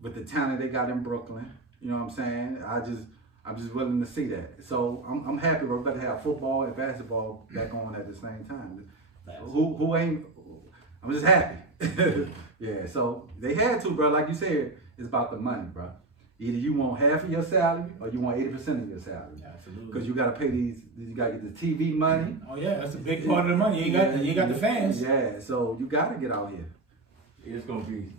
with the talent they got in Brooklyn. You know what I'm saying? I'm just willing to see that. So I'm happy we're about to have football and basketball back on at the same time. Who ain't? I'm just happy. Yeah. So they had to, bro. Like you said, it's about the money, bro. Either you want half of your salary or you want 80% of your salary. Absolutely. Because you got to pay these. You got to get the TV money. Oh yeah, that's a big part of the money. You got the fans. Yeah. So you got to get out here. It's gonna be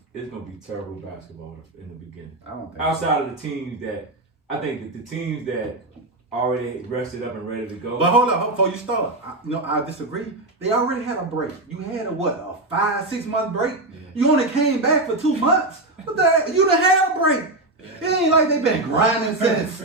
terrible basketball in the beginning. I don't think outside of the teams that the teams that already rested up and ready to go. But hold up, before you start, I disagree. They already had a break. You had a 5-6 month break. Yeah. You only came back for 2 months. What the heck? You done had a break. It ain't like they've been grinding since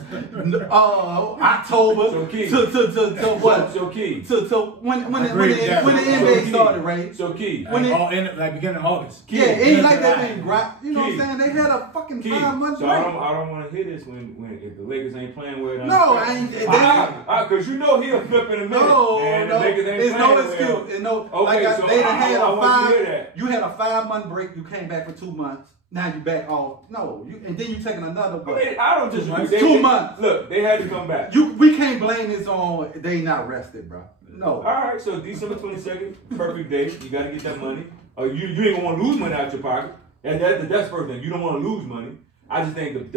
October to what? So key. To when the NBA started, right? So key. Like beginning of August. Yeah, it ain't like they've been grinding. You know what I'm saying? They had a fucking 5 months break. So I don't want to hear this when if the Lakers ain't playing with them. No, I ain't. Because you know he'll flip in a minute. No, the Lakers ain't it's no excuse. Okay, so they had I want to hear that. You had a 5 month break. You came back for 2 months. Now you back off. No, and then you taking another one. I mean, I don't disagree. 2 months. Look, they had to come back. We can't blame this on they not rested, bro. No. All right, so December 22nd, perfect day. You got to get that money. You ain't gonna want to lose money out your pocket. And that's the first thing. You don't want to lose money. I just think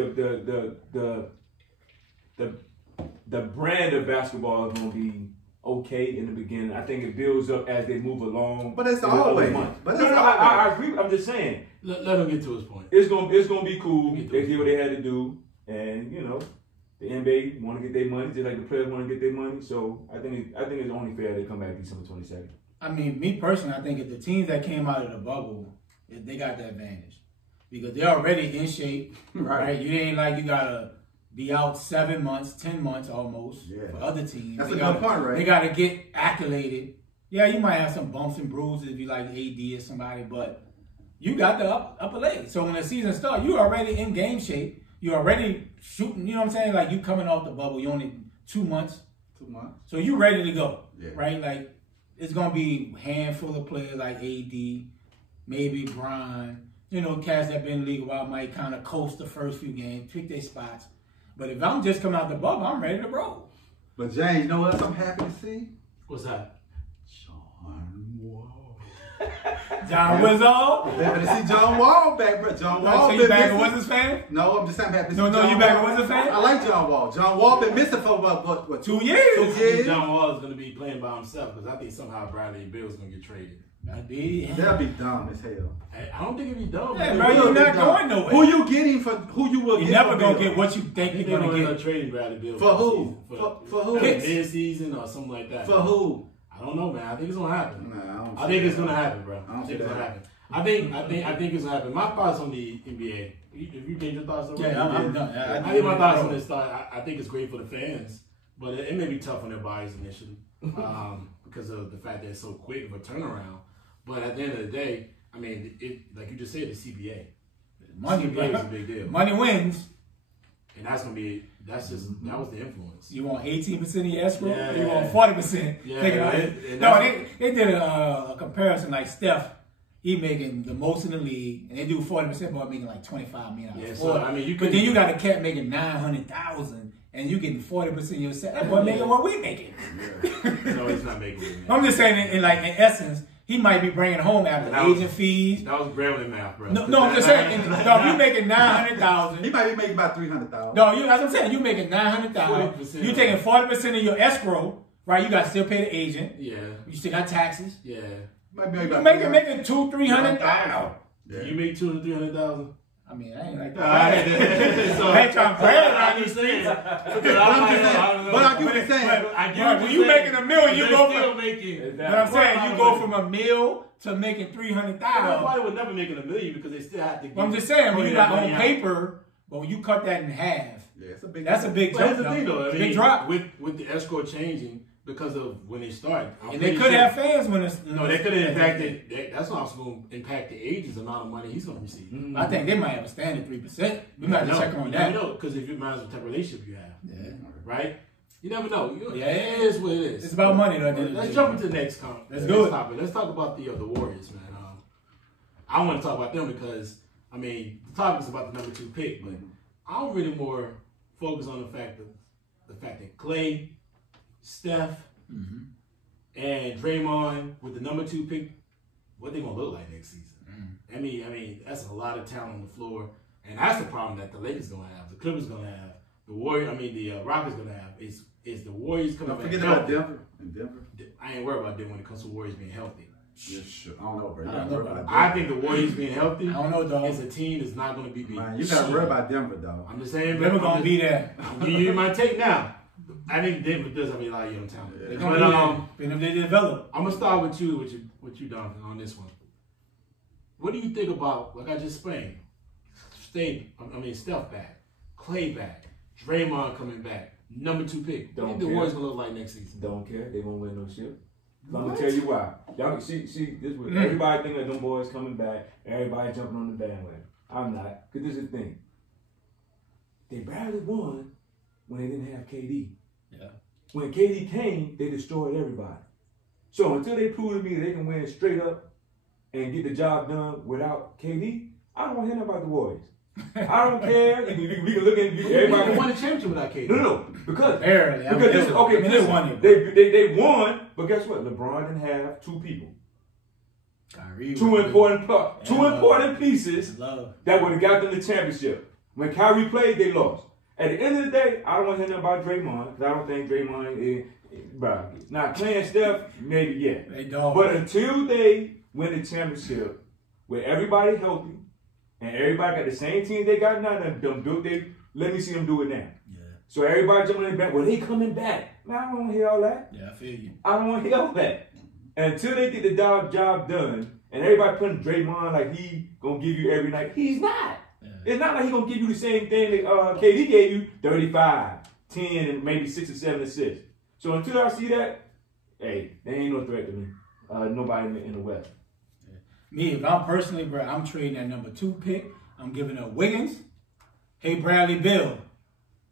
the brand of basketball is gonna be okay in the beginning. I think it builds up as they move along. But it's always. I agree. I'm just saying. Let him get to his point. It's gonna be cool. They did what they had to do, and the NBA want to get their money just like the players want to get their money. So I think it's only fair they come back December 22nd. I mean, me personally, I think if the teams that came out of the bubble, they got the advantage because they're already in shape, right? You ain't like you gotta be out 7 months, 10 months almost for other teams. That's a good point, right? They gotta get acclimated. Yeah, you might have some bumps and bruises if you like AD or somebody, but you got the upper leg. So when the season starts, you're already in game shape. You're already shooting. You know what I'm saying? Like you coming off the bubble. You only 2 months. 2 months. So you ready to go, yeah. Right? Like it's gonna be a handful of players like AD, maybe Brian. Cats that been in the league a while might kind of coast the first few games, pick their spots. But if I'm just coming out the bubble, I'm ready to roll. But James, you know what else I'm happy to see? What's that? John Wizzo. Happy to see John Wall back, bro. John Wall. So you back a Wizards fan? No, I'm just saying I'm happy to see No, John you back a Wall. Wizards fan? I like John Wall. John Wall been missing for what 2 years? 2 I think years? John Wall is going to be playing by himself because I think somehow Bradley and Bill is going to get traded. That'd be dumb as hell. I don't think it'd be dumb. Yeah, bro, you're not going nowhere. Who you getting for who you will You're get? never gonna get what you think you're gonna get. Trading Bradley Bill for who? For who? Mid-season or something like that. For who? I don't know, man. I think it's gonna happen. Nah, I think it's gonna happen, bro. I think it's gonna happen. I think it's gonna happen. My thoughts on the NBA. If you gave your thoughts already, yeah, I'm done. I think my thoughts on this start. I think it's great for the fans, but it may be tough on their bodies initially because of the fact that it's so quick of a turnaround. But at the end of the day, I mean, like you just said, the CBA. Money is a big deal. Money wins. And that was the influence. You want 18% of your escrow? Yeah. You want 40%? Yeah. They did a comparison like Steph. He making the most in the league, and they do 40%, but making like $25 million. Yeah, so I mean, but then you got a cat making $900,000, and you getting 40% of yourself. That boy making what we making. No, he's not making it. I'm just saying, in essence. He might be bringing home after agent fees. That was Gremlin math, bro. No, I'm just saying. If you making $900,000, he might be making about $300,000. No, as I'm saying, you making $900,000. You taking 40% of your escrow, right? You got to still pay the agent. Yeah. You still got taxes. Yeah. Might be you making $200,000-$300,000. Yeah. You make $200,000-$300,000. I mean, I ain't like that. So, I ain't trying to brag on these things. But I get what you're saying. When you making $1 million, you go from making. But I'm saying you go from $1 million to making $300,000. Nobody would never make $1 million because they still have to. I'm just saying when you got on paper, but when you cut that in half, that's a big jump. That's the thing, though. Big drop with the escrow changing. Because of when they started. And they could have fans when it's... No, they could have impacted... That's also going to impact the agent's amount of money he's going to receive. Mm-hmm. I think they might have a standard 3%. We might have to check on that. You know, because if you mind what type of relationship you have. Yeah. Right? You never know. It is what it is. It's about money, though. Let's jump into the next topic. Let's talk about the Warriors, man. I want to talk about them because, I mean, the topic is about the number 2 pick, but I'm really more focused on the fact that Clay, Steph, and Draymond with the number 2 pick, what they gonna look like next season? I mean, that's a lot of talent on the floor, and that's the problem that the Lakers gonna have, the Clippers gonna have, the Rockets gonna have. Is the Warriors coming back? Don't forget about Denver. I ain't worried about them when it comes to Warriors being healthy. Yeah, sure. I don't know, bro. I think the Warriors being healthy. I don't know, dog. As a team is not gonna be beat. Man, you gotta worry about Denver, though. I'm just saying, Denver gonna be there. You might take now. I think Denver does have a lot of young talent. Yeah. But if they develop, I'm gonna start with you, Donovan, on this one. What do you think about, like I just explained, Steph back, Clay back, Draymond coming back, number 2 pick? What do you think the Warriors gonna look like next season? Don't care. They won't win no shit. I'm gonna tell you why. Y'all can see this with everybody thinking that them boys coming back, everybody jumping on the bandwagon. I'm not, because this is the thing. They barely won when they didn't have KD. Yeah. When KD came, they destroyed everybody. So until they prove to me that they can win straight up and get the job done without KD, I don't want to hear nothing about the Warriors. I don't care. We can look at everybody. They won a championship without KD. No, because Barely. They won, but guess what? LeBron didn't have two people. Kyrie two important pieces that would have got them the championship. When Kyrie played, they lost. At the end of the day, I don't want to hear nothing about Draymond because I don't think Draymond is, bro. Now playing Steph, maybe yeah. They don't. But until they win the championship, with everybody healthy and everybody got the same team they got now, let me see them do it now. Yeah. So everybody jumping back. Well, they coming back. Man, I don't want to hear all that. Yeah, I feel you. I don't want to hear all that. Until they get the job done, and everybody putting Draymond like he gonna give you every night. He's not. Yeah. It's not like he gonna give you the same thing that KD gave you, 35, 10, and maybe 6 or 7 assists. So until I see that, hey, there ain't no threat to me. Nobody in the West. Yeah. Me, if I'm personally, bro, I'm trading that number 2 pick. I'm giving up Wiggins. Hey, Bradley Beal.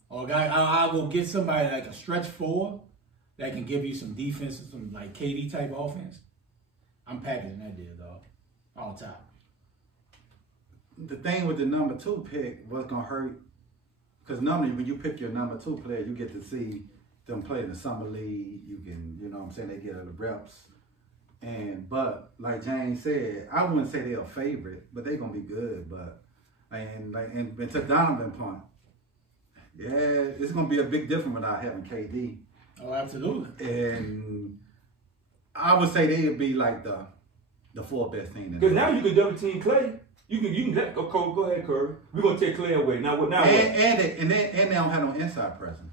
Or I will get somebody like a stretch 4 that can give you some defense, some like KD type offense. I'm packaging that deal, dog. On top. The thing with the number 2 pick, what's gonna hurt? Because normally when you pick your number 2 player, you get to see them play in the summer league. You can, you know what I'm saying, they get the reps. But like James said, I wouldn't say they're a favorite, but they're gonna be good. But and to Donovan's point, yeah, it's gonna be a big difference without having KD. Oh, absolutely. And I would say they'd be like the 4th best team. Because now you can double team Clay. You can let go ahead, Curry. We're gonna take Clay away. Now what? And they don't have no inside presence.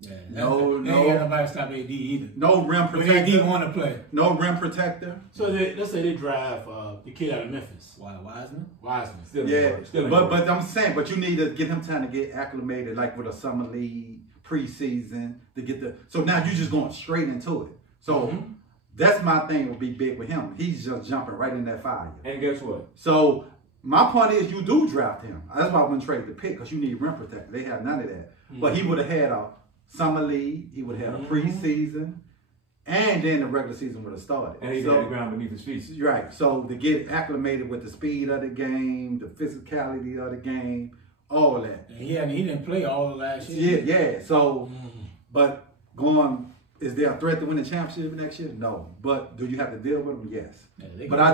Yeah, no. They ain't got nobody stop AD either. No rim protector. AD want to play. No rim protector. So let's say they draft the kid out of Memphis. Wiseman. Still but I'm saying, but you need to get him time to get acclimated, like with a summer league preseason to get the. So now you're just going straight into it. So that's my thing. Will be big with him. He's just jumping right in that fire. And guess what? So my point is, you do draft him. That's why I wouldn't trade the pick because you need rim protector. They have none of that. But he would have had a summer league. He would have had a preseason. And then the regular season would have started. And he had the ground beneath his feet. Right. So to get acclimated with the speed of the game, the physicality of the game, all of that. And he didn't play all the last year. Yeah. So, but is there a threat to win the championship next year? No. But do you have to deal with them? Yes. Yeah, but I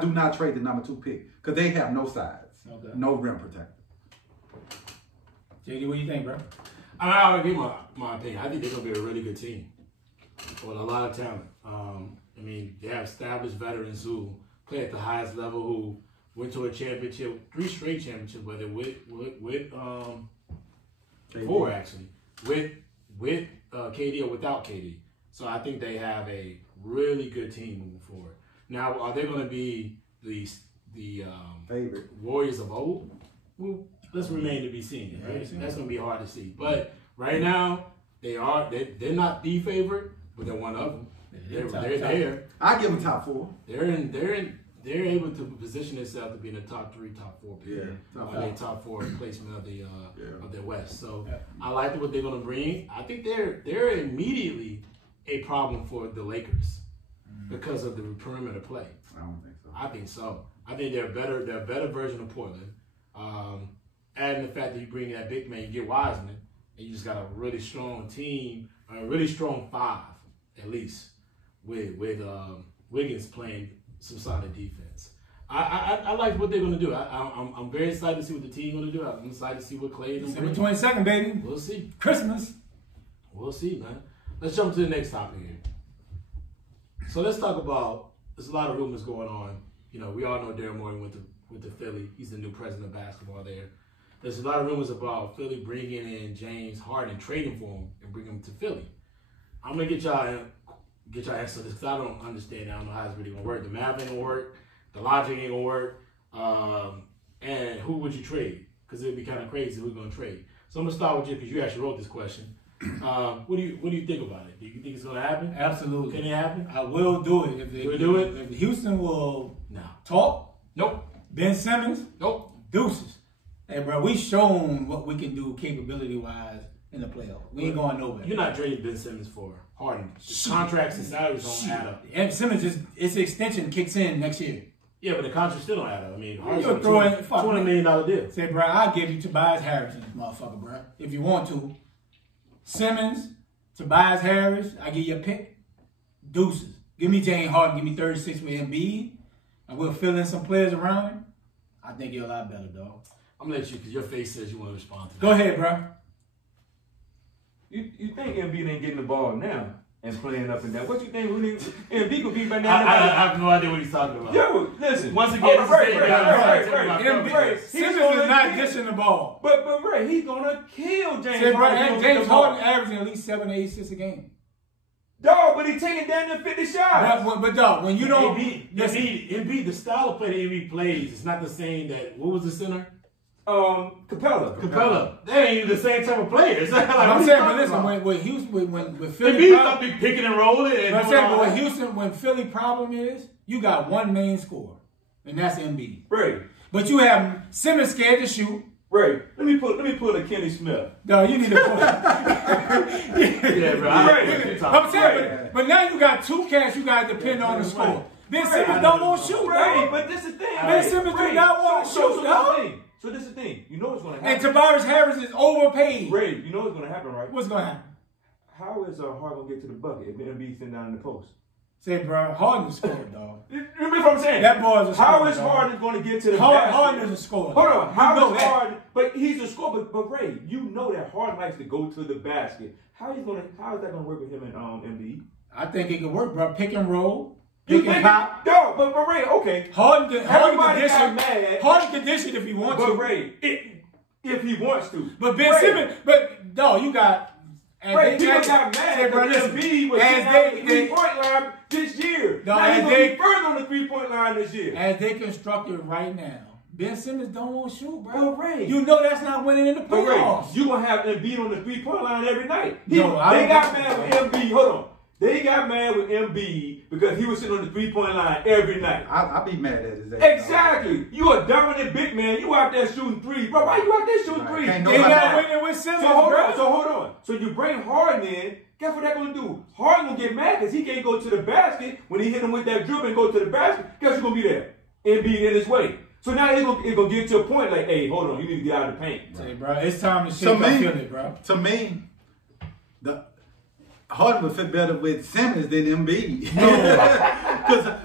do not trade the number 2 pick because they have no sides, no rim protector. JD, what do you think, bro? I already gave my opinion. I think they're gonna be a really good team with a lot of talent. I mean, they have established veterans who play at the highest level, who went to a championship, 3 straight championships, whether with 4 actually, with KD or without KD. So I think they have a really good team moving forward. Now, are they going to be the favorite Warriors of old? Well, let's remain to be seen. Right? That's going to be hard to see. But right now, they're not the favorite, but they're one of them. They're there. I give them top 4. They're able to position themselves to be in the top 3, top 4 people. Yeah, top 4 placement of the West. So I like what they're going to bring. I think they're immediately a problem for the Lakers because of the perimeter play. I don't think so. I think so. I think they're a better version of Portland. Adding the fact that you bring that big man, you get Wiseman, and you just got a really strong team, a really strong 5 at least, with Wiggins playing some solid defense. I like what they're going to do. I'm very excited to see what the team's going to do. I'm excited to see what Clay is going to do. December 22nd, baby. We'll see. Christmas. We'll see, man. Let's jump to the next topic here. So let's talk about, there's a lot of rumors going on. You know, we all know Darryl Morley went to Philly. He's the new president of basketball there. There's a lot of rumors about Philly bringing in James Harden, trading for him, and bringing him to Philly. I'm going to get y'all answer this because I don't understand. I don't know how it's really going to work. The math ain't going to work. The logic ain't going to work. And who would you trade? Because it would be kind of crazy who we're going to trade. So I'm going to start with you because you actually wrote this question. What do you think about it? Do you think it's going to happen? Absolutely. Can it happen? I will do it. If do it? If Houston will talk. Nope. Ben Simmons. Nope. Deuces. Hey, bro, we shown what we can do capability-wise in the playoffs. We ain't going nowhere. You're not trading Ben Simmons for Harden. The contracts and salaries don't add up. And Simmons, its extension kicks in next year. Yeah, but the contract still don't add up. I mean, you're throwing $20 million deal. Say, bro, I'll give you Tobias Harris in this motherfucker, bro. If you want to. Simmons, Tobias Harris, I give you a pick. Deuces. Give me James Harden, give me 36 with Embiid, and we'll fill in some players around him. I think you're a lot better, dog. I'm gonna let you, because your face says you want to respond to that. Go ahead, bro. You think Embiid ain't getting the ball now and playing up and down? What you think Embiid could be by now? I have no idea what he's talking about. Yo, listen. Once again, Simmons is not dishing the ball. But Ray, he's gonna kill James Say, Harden. James Harden averaging at least 7 to 8 assists a game. Dog, but he's taking down to 50 shots. But dog, when you don't... Embiid, the style of play that Embiid plays is not the same that... What was the center? Capella. They ain't even the same type of players. I'm saying, but listen, when Houston, when Philly... Embiid stop be picking and rolling. And I'm saying, but when Houston, when Philly problem is, you got one main scorer, and that's Embiid. Right. But you have Simmons scared to shoot. Right. Let me pull a Kenny Smith. No, you need to pull. Yeah, bro. I'm saying, but now you got two cats you got to depend on the score. Ben Simmons don't want to shoot, right? But this is the thing. Ben Simmons do not want to shoot, dog. So this is the thing. You know what's going to happen. And Tobias Harris is overpaid. Ray, you know what's going to happen, right? What's going to happen? How is Harden going to get to the bucket if Embiid sitting down in the post? Say, bro, Harden scored, dog. Remember what I'm saying? That boy is a scorer. How is Harden going to get to the basket? Harden is a scorer. Hold on. How is Harden? But he's a scorer. But Ray, you know that Harden likes to go to the basket. How is that going to work with him and Embiid? I think it can work, bro. Pick and roll. You Pick and think pop. No, but Ray, okay. Harden can dish it if he wants to. But Ray, if he wants to. But Ben Simmons, but no, you got. Ray, people got mad because Embiid was sitting on the 3-point line this year. No, now he's going to be further on the 3-point line this year. As they constructed right now, Ben Simmons don't want to shoot, bro. But Ray, you know that's not winning in the playoffs. You're going to have Embiid on the 3-point line every night. They got mad with Embiid. Hold on. They got mad with Embiid because he was sitting on the 3-point line every night. I'll be mad at his ass. Exactly. You a dominant big man. You out there shooting threes. Bro, why you out there shooting threes? They not winning with Simmons, So hold on. So you bring Harden in. Guess what they're going to do? Harden going to get mad because he can't go to the basket. When he hit him with that dribble and go to the basket, guess who's going to be there? Embiid in his way. So now it's going to get to a point like, hey, hold on. You need to get out of the paint. Say, bro, it's time to shake up Philly, bro. To me, Harden would fit better with Simmons than Embiid.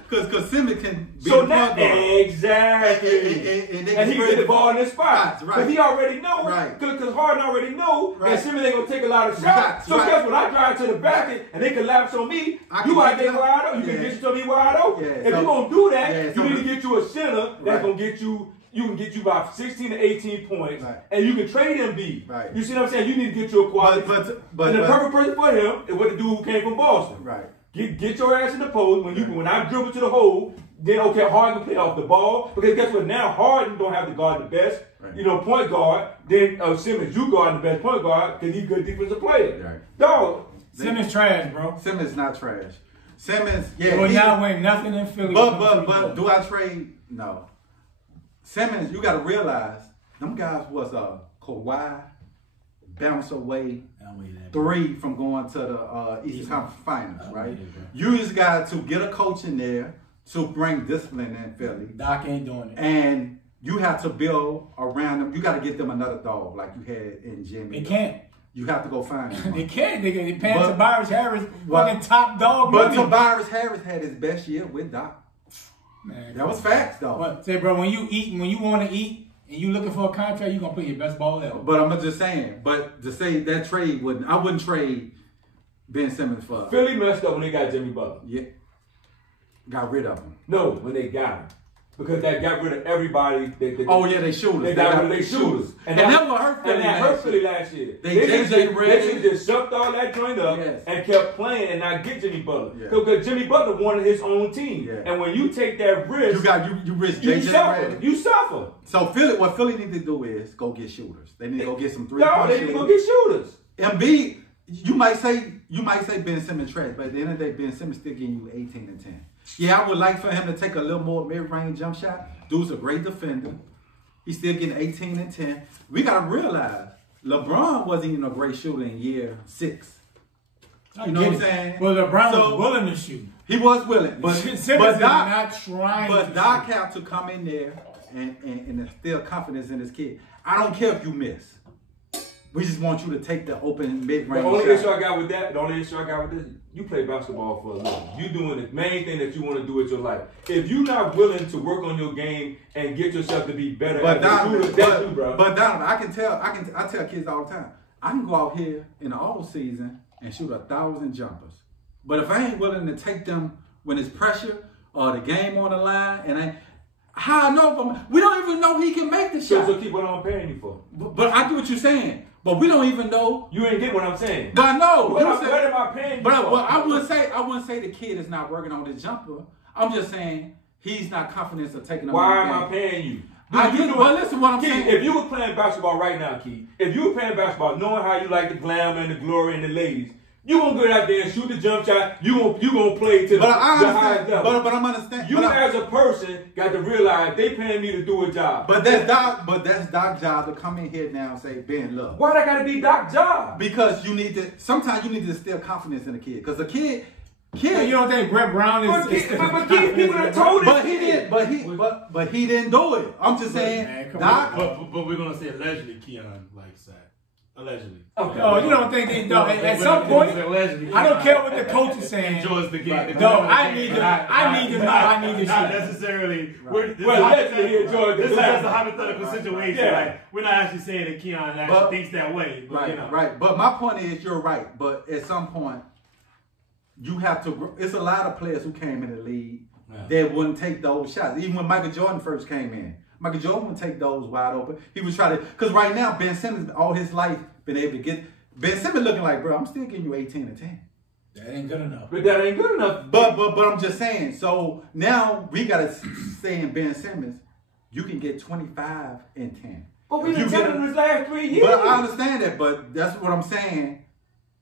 Because Simmons can be so the now, front guard. Exactly. And he get the ball in his spot. Because he already know. Because Harden already know that Simmons ain't going to take a lot of shots. So guess what? I drive to the basket and they collapse on me. You out there wide open. You can get to me wide open. If you're going to do that, you need to get you a center that's going to get you. You can get you about 16 to 18 points, and you can trade Embiid. Right. You see what I'm saying? You need to get you a quality. And the perfect person for him is what the dude who came from Boston. Right. Get your ass in the post. When I dribble to the hole, then okay, Harden can play off the ball. Because guess what? Now Harden don't have to guard the best, point guard. Then Simmons, you guard the best point guard because he's a good defensive player. Right. Dog. Simmons trash, bro. Simmons not trash. Simmons, He will not win nothing in Philly. But do I trade? No. Simmons, you got to realize, them guys was Kawhi, bounce away, 3 from going to the Eastern Conference Finals, right? You just got to get a coach in there to bring discipline in Philly. Doc ain't doing it. And you have to build around them. You got to get them another dog like you had in Jimmy. They can't. You have to go find them. They can't. They pay Tobias Harris fucking top dog money. But Tobias Harris had his best year with Doc. Man, that was facts, though. But say, bro, when you want to eat, and you looking for a contract, you gonna play your best ball ever. But I'm just saying. But to say that trade I wouldn't trade Ben Simmons for. Philly messed up when they got Jimmy Butler. Yeah, got rid of him. No, when they got him. Because that got rid of everybody. They shooters. They got rid of their shooters. And that will hurt Philly. And that hurt Philly last year. They just shoved all that joint up and kept playing and not get Jimmy Butler. Because Jimmy Butler wanted his own team. Yeah. And when you take that risk, you risk. You suffer. So what Philly need to do is go get shooters. They need to go get some 3-point shooters. They need to go get shooters. Embiid, you might say Ben Simmons trash, but at the end of the day, Ben Simmons still getting you 18 and 10. Yeah, I would like for him to take a little more mid-range jump shot. Dude's a great defender. He's still getting 18 and 10. We got to realize LeBron wasn't even a great shooter in year 6. You know what I'm saying? Well, LeBron was willing to shoot. He was willing, but Simmons Doc, is not trying. But Doc have to come in there and instill confidence in his kid. I don't care if you miss. We just want you to take the open mid-range. The only issue I got with this, you play basketball for a living. You doing the main thing that you want to do with your life. If you're not willing to work on your game and get yourself to be better, but Donovan, that's you, bro. But Donovan, I tell kids all the time, I can go out here in the off season and shoot 1,000 jumpers. But if I ain't willing to take them when it's pressure or the game on the line, and how I know we don't even know he can make the shot. So keep what I'm paying you for. But I get what you're saying. But we don't even know. You ain't get what I'm saying. But no. What am I paying you for? But I wouldn't say the kid is not working on his jumper. I'm just saying he's not confident of taking. Why am I paying you? Well, listen what I'm Keith, saying. If you were playing basketball right now, Keith, if you were playing basketball, knowing how you like the glamour and the glory and the ladies, you gonna go out there and shoot the jump shot. You gonna play to the highest level. But I'm understanding. You as a person got to realize they paying me to do a job. But that's Doc's job to come in here now and say, Ben, look. Why that gotta be Doc's job? Because sometimes you need to instill confidence in the kid. Because the kid. So you don't think Brett Brown is? But people have told him. But he didn't do it. I'm just saying, man, Doc. But we're gonna say allegedly, Keon likes that. Allegedly. Okay. Oh, you don't think they? No. At some point, I don't care what the coach is saying. Enjoys the game. No, I need to know. I need to not necessarily. Well, allegedly he enjoys this is just a hypothetical situation. Yeah. Like we're not actually saying that Keon actually thinks that way. But, right. But my point is, you're right. But at some point, you have to. It's a lot of players who came in the league that wouldn't take those shots. Even when Michael Jordan first came in. Michael Jordan would take those wide open. He was trying to, because right now, Ben Simmons, all his life, been able to get, Ben Simmons looking like, bro, I'm still giving you 18 and 10. That ain't good enough. But that ain't good enough. But I'm just saying, so now we got to say in Ben Simmons, you can get 25 and 10. But we've been telling him this last 3 years. But I understand that, but that's what I'm saying.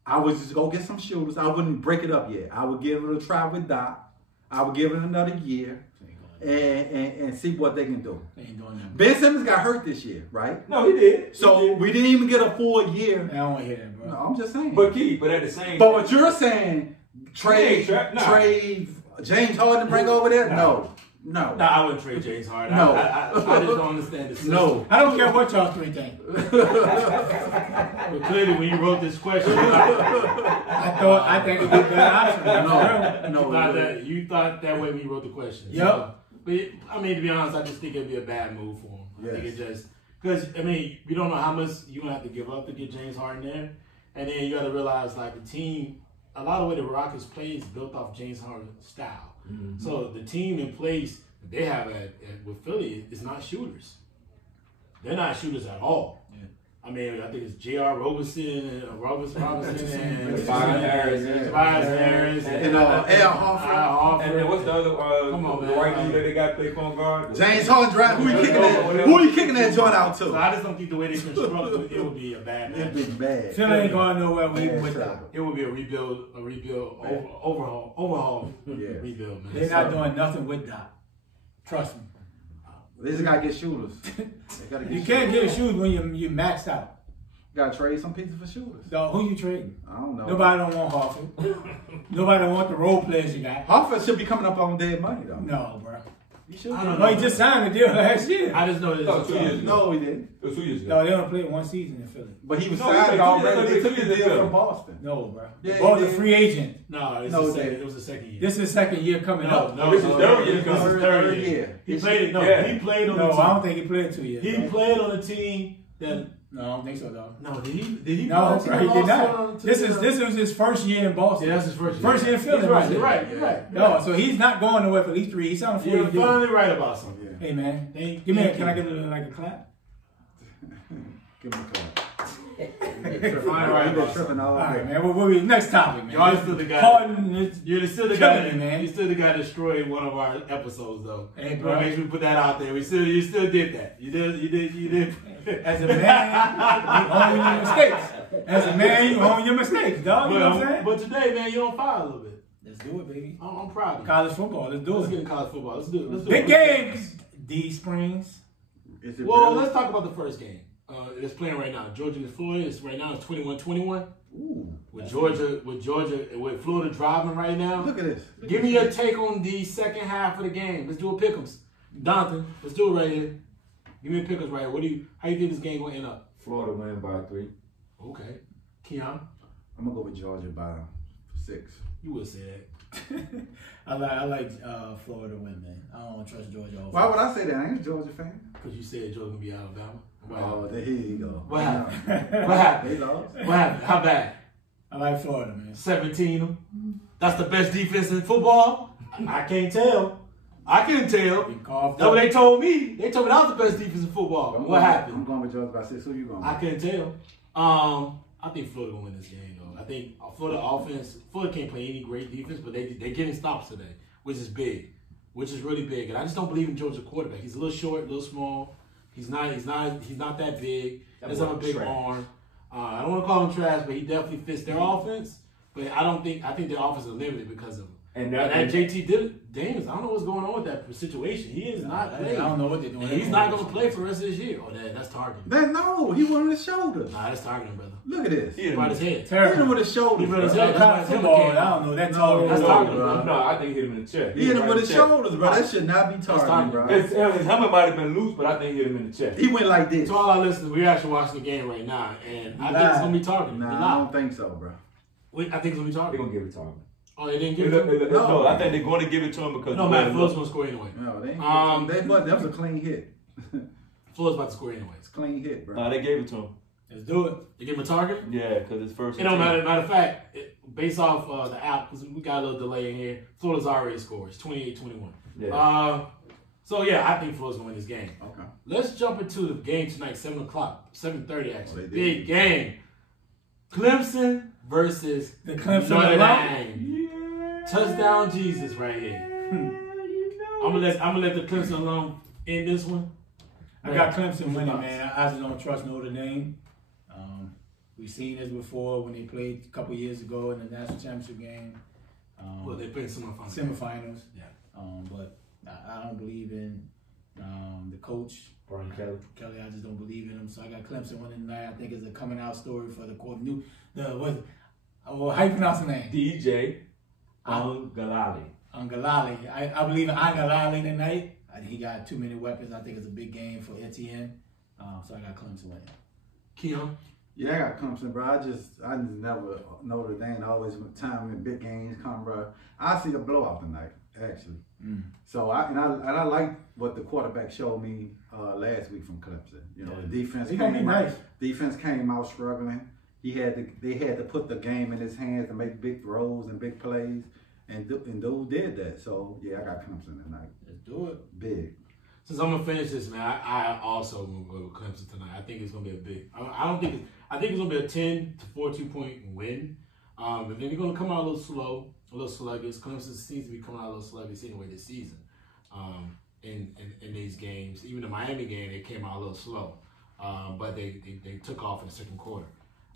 I would just go get some shooters. I wouldn't break it up yet. I would give it a try with Doc. I would give it another year. And see what they can do. They ain't doing that. Ben Simmons got hurt this year, right? No, he did. So we didn't even get a full year. I don't want to hear that, bro. No, I'm just saying. But Keith, but at the same. But what you're saying, trade James Harden bring over there? No. No, I wouldn't trade James Harden. No. I just don't understand the system. No. I don't care what y'all three think. But clearly, when you wrote this question, I think it'd be a better option. You thought that way when you wrote the question. Yep. So, but I mean, to be honest, I just think it'd be a bad move for him. Yes. I think it just because you don't know how much you're gonna have to give up to get James Harden there, and then you got to realize like the team, a lot of the way the Rockets play is built off James Harden's style. Mm-hmm. So the team in place that they have with Philly is not shooters. They're not shooters at all. Yeah. I mean, I think it's J.R. Robinson and Robinson and Tobias Harris and Al Horford. And what's the other the white dude that they got play point guard? James Harden drive. Who he kicking that joint out to? So I just don't think the way they construct it would be a bad match. It'd be bad. Philly ain't going nowhere with that. It would be a rebuild, overhaul, rebuild. Man. They're not doing nothing with that. Trust me. They just gotta get shooters. You can't get shooters when you're maxed out. You gotta trade some pieces for shooters. So who you trading? I don't know. Nobody don't want Harford. Nobody don't want the role players you got. Harford should be coming up on dead money though. No, bro. You should. I don't know. He just signed a deal last year. I just know this. 2 years ago. No, he didn't. It was 2 years ago. No, they only played one season in Philly. But he was signed already. They took the deal from Boston. No, bro. Yeah, Both a free agent. No, it was the second year. This is the second year coming up. No, this is third year. This is third year. He played. He played on the team. No, I don't think he played 2 years. He played on a team that. No, I don't think so, though. No, did he? No, bro, he did not. This was his first year in Boston. Yeah, that's his first year. First year in Philly. You're right. No, so he's not going nowhere for at least 3. He's on a 4 year deal. You're finally right about something. Yeah. Hey, man. Can I get a clap? Give me a clap. All right, man. What we next topic, man? Y'all still the guy. Harden, you're still the guy, man. You still the guy that destroyed one of our episodes, though. Hey, bro. Make sure we put that out there. You still did that. You did. As a man, you own your mistakes. As a man, you own your mistakes, dog. You know what I'm saying? But today, man, you're on fire a little bit. Let's do it, baby. I'm proud of you. College football. Let's do it. Let's get in college football. Let's do it. Big games. D Springs. Well, let's talk about the first game. that's playing right now. Georgia and Florida is right now. It's 21-21. Ooh. With Florida driving right now. Look at this. Give me your take on the second half of the game. Let's do a pick'ems. Jonathan, let's do it right here. Give me a pick'ems right here. How you think this game gonna end up? Florida winning by 3. Okay. Keon? I'm gonna go with Georgia by 6. You would say that. I like Florida win, man. I don't trust Georgia. Why would I say that? I ain't a Georgia fan. Because you said Georgia gonna be Alabama. Oh, there you go. What happened? What happened? They lost. What happened? How bad? I like Florida, man. 17. That's the best defense in football. I can't tell. I can't tell. That's what they told me. They told me that was the best defense in football. What happened? I'm going with Georgia by 6. Who you going with? I couldn't tell. I think Florida gonna win this game though. I think Florida offense. Florida can't play any great defense, but they getting stops today, which is big, which is really big. And I just don't believe in Georgia quarterback. He's a little short, a little small. He's not that big. He doesn't have a big arm. I don't want to call him trash, but he definitely fits their offense. But I think their offense is limited because of him. And that JT Daniels, I don't know what's going on with that situation. He is not playing. I don't know what they're doing. And he's not going to play for the rest of this year. Oh, that's targeting. No, he went on his shoulders. Nah, that's targeting, brother. Look at this. He hit him with his head. He hit him with his shoulders. He hit him with his head. I don't know. That's targeting, bro. No, I think he hit him in the chest. He hit him with his shoulders, bro. That should not be targeting, bro. His helmet might have been loose, but I think he hit him in the chest. He went like this. To all our listeners, we're actually watching the game right now, and I think it's going to be targeting. Nah, I don't think so, bro. I think it's going to be targeting. They're going to give it to him. Oh, they didn't give it to him? No, I think they're going to give it to him because... No, man, Florida's going to score anyway. No, they ain't that was a clean hit. Florida's about to score anyway. It's a clean hit, bro. No, they gave it to him. Let's do it. You give him a target? Yeah, because it's first. It don't matter. Matter of fact, based off the app, because we got a little delay in here, Florida's already scored. It's 28-21. Yeah. So, yeah, I think Florida's going to win this game. Okay. Let's jump into the game tonight, 7 o'clock, 7:30 actually. Oh, big game. Clemson versus the Clemson Notre Dame. Touchdown Jesus right here. I'm gonna let the Clemson alone in this one. I got Clemson winning, man. I just don't trust Notre Dame. We've seen this before when they played a couple years ago in the national championship game. Well, they played semifinals. Semifinals. Yeah. But I don't believe in the coach. Brian Kelly. I just don't believe in him. So I got Clemson winning tonight. I think it's a coming out story for the court. How you pronounce the name? DJ Angalali. I believe in Angalali tonight. He got too many weapons. I think it's a big game for Etienne. So I got Clemson winning. Keon? Yeah, I got Clemson, bro. I just never Notre Dame always when time when big games come, bro. I see a blowout tonight, actually. So I like what the quarterback showed me last week from Clemson. You know, the defense came out struggling. They had to put the game in his hands to make big throws and big plays, and dude did that. So yeah, I got Clemson tonight. Let's do it. Big. Since I'm gonna finish this, man, I also gonna go with Clemson tonight. I think it's gonna be a big. I think it's gonna be a 10 to 14 point win. And then they're gonna come out a little slow, a little sluggish. Clemson seems to be coming out a little sluggish anyway this season. In these games, even the Miami game, they came out a little slow, but they took off in the second quarter.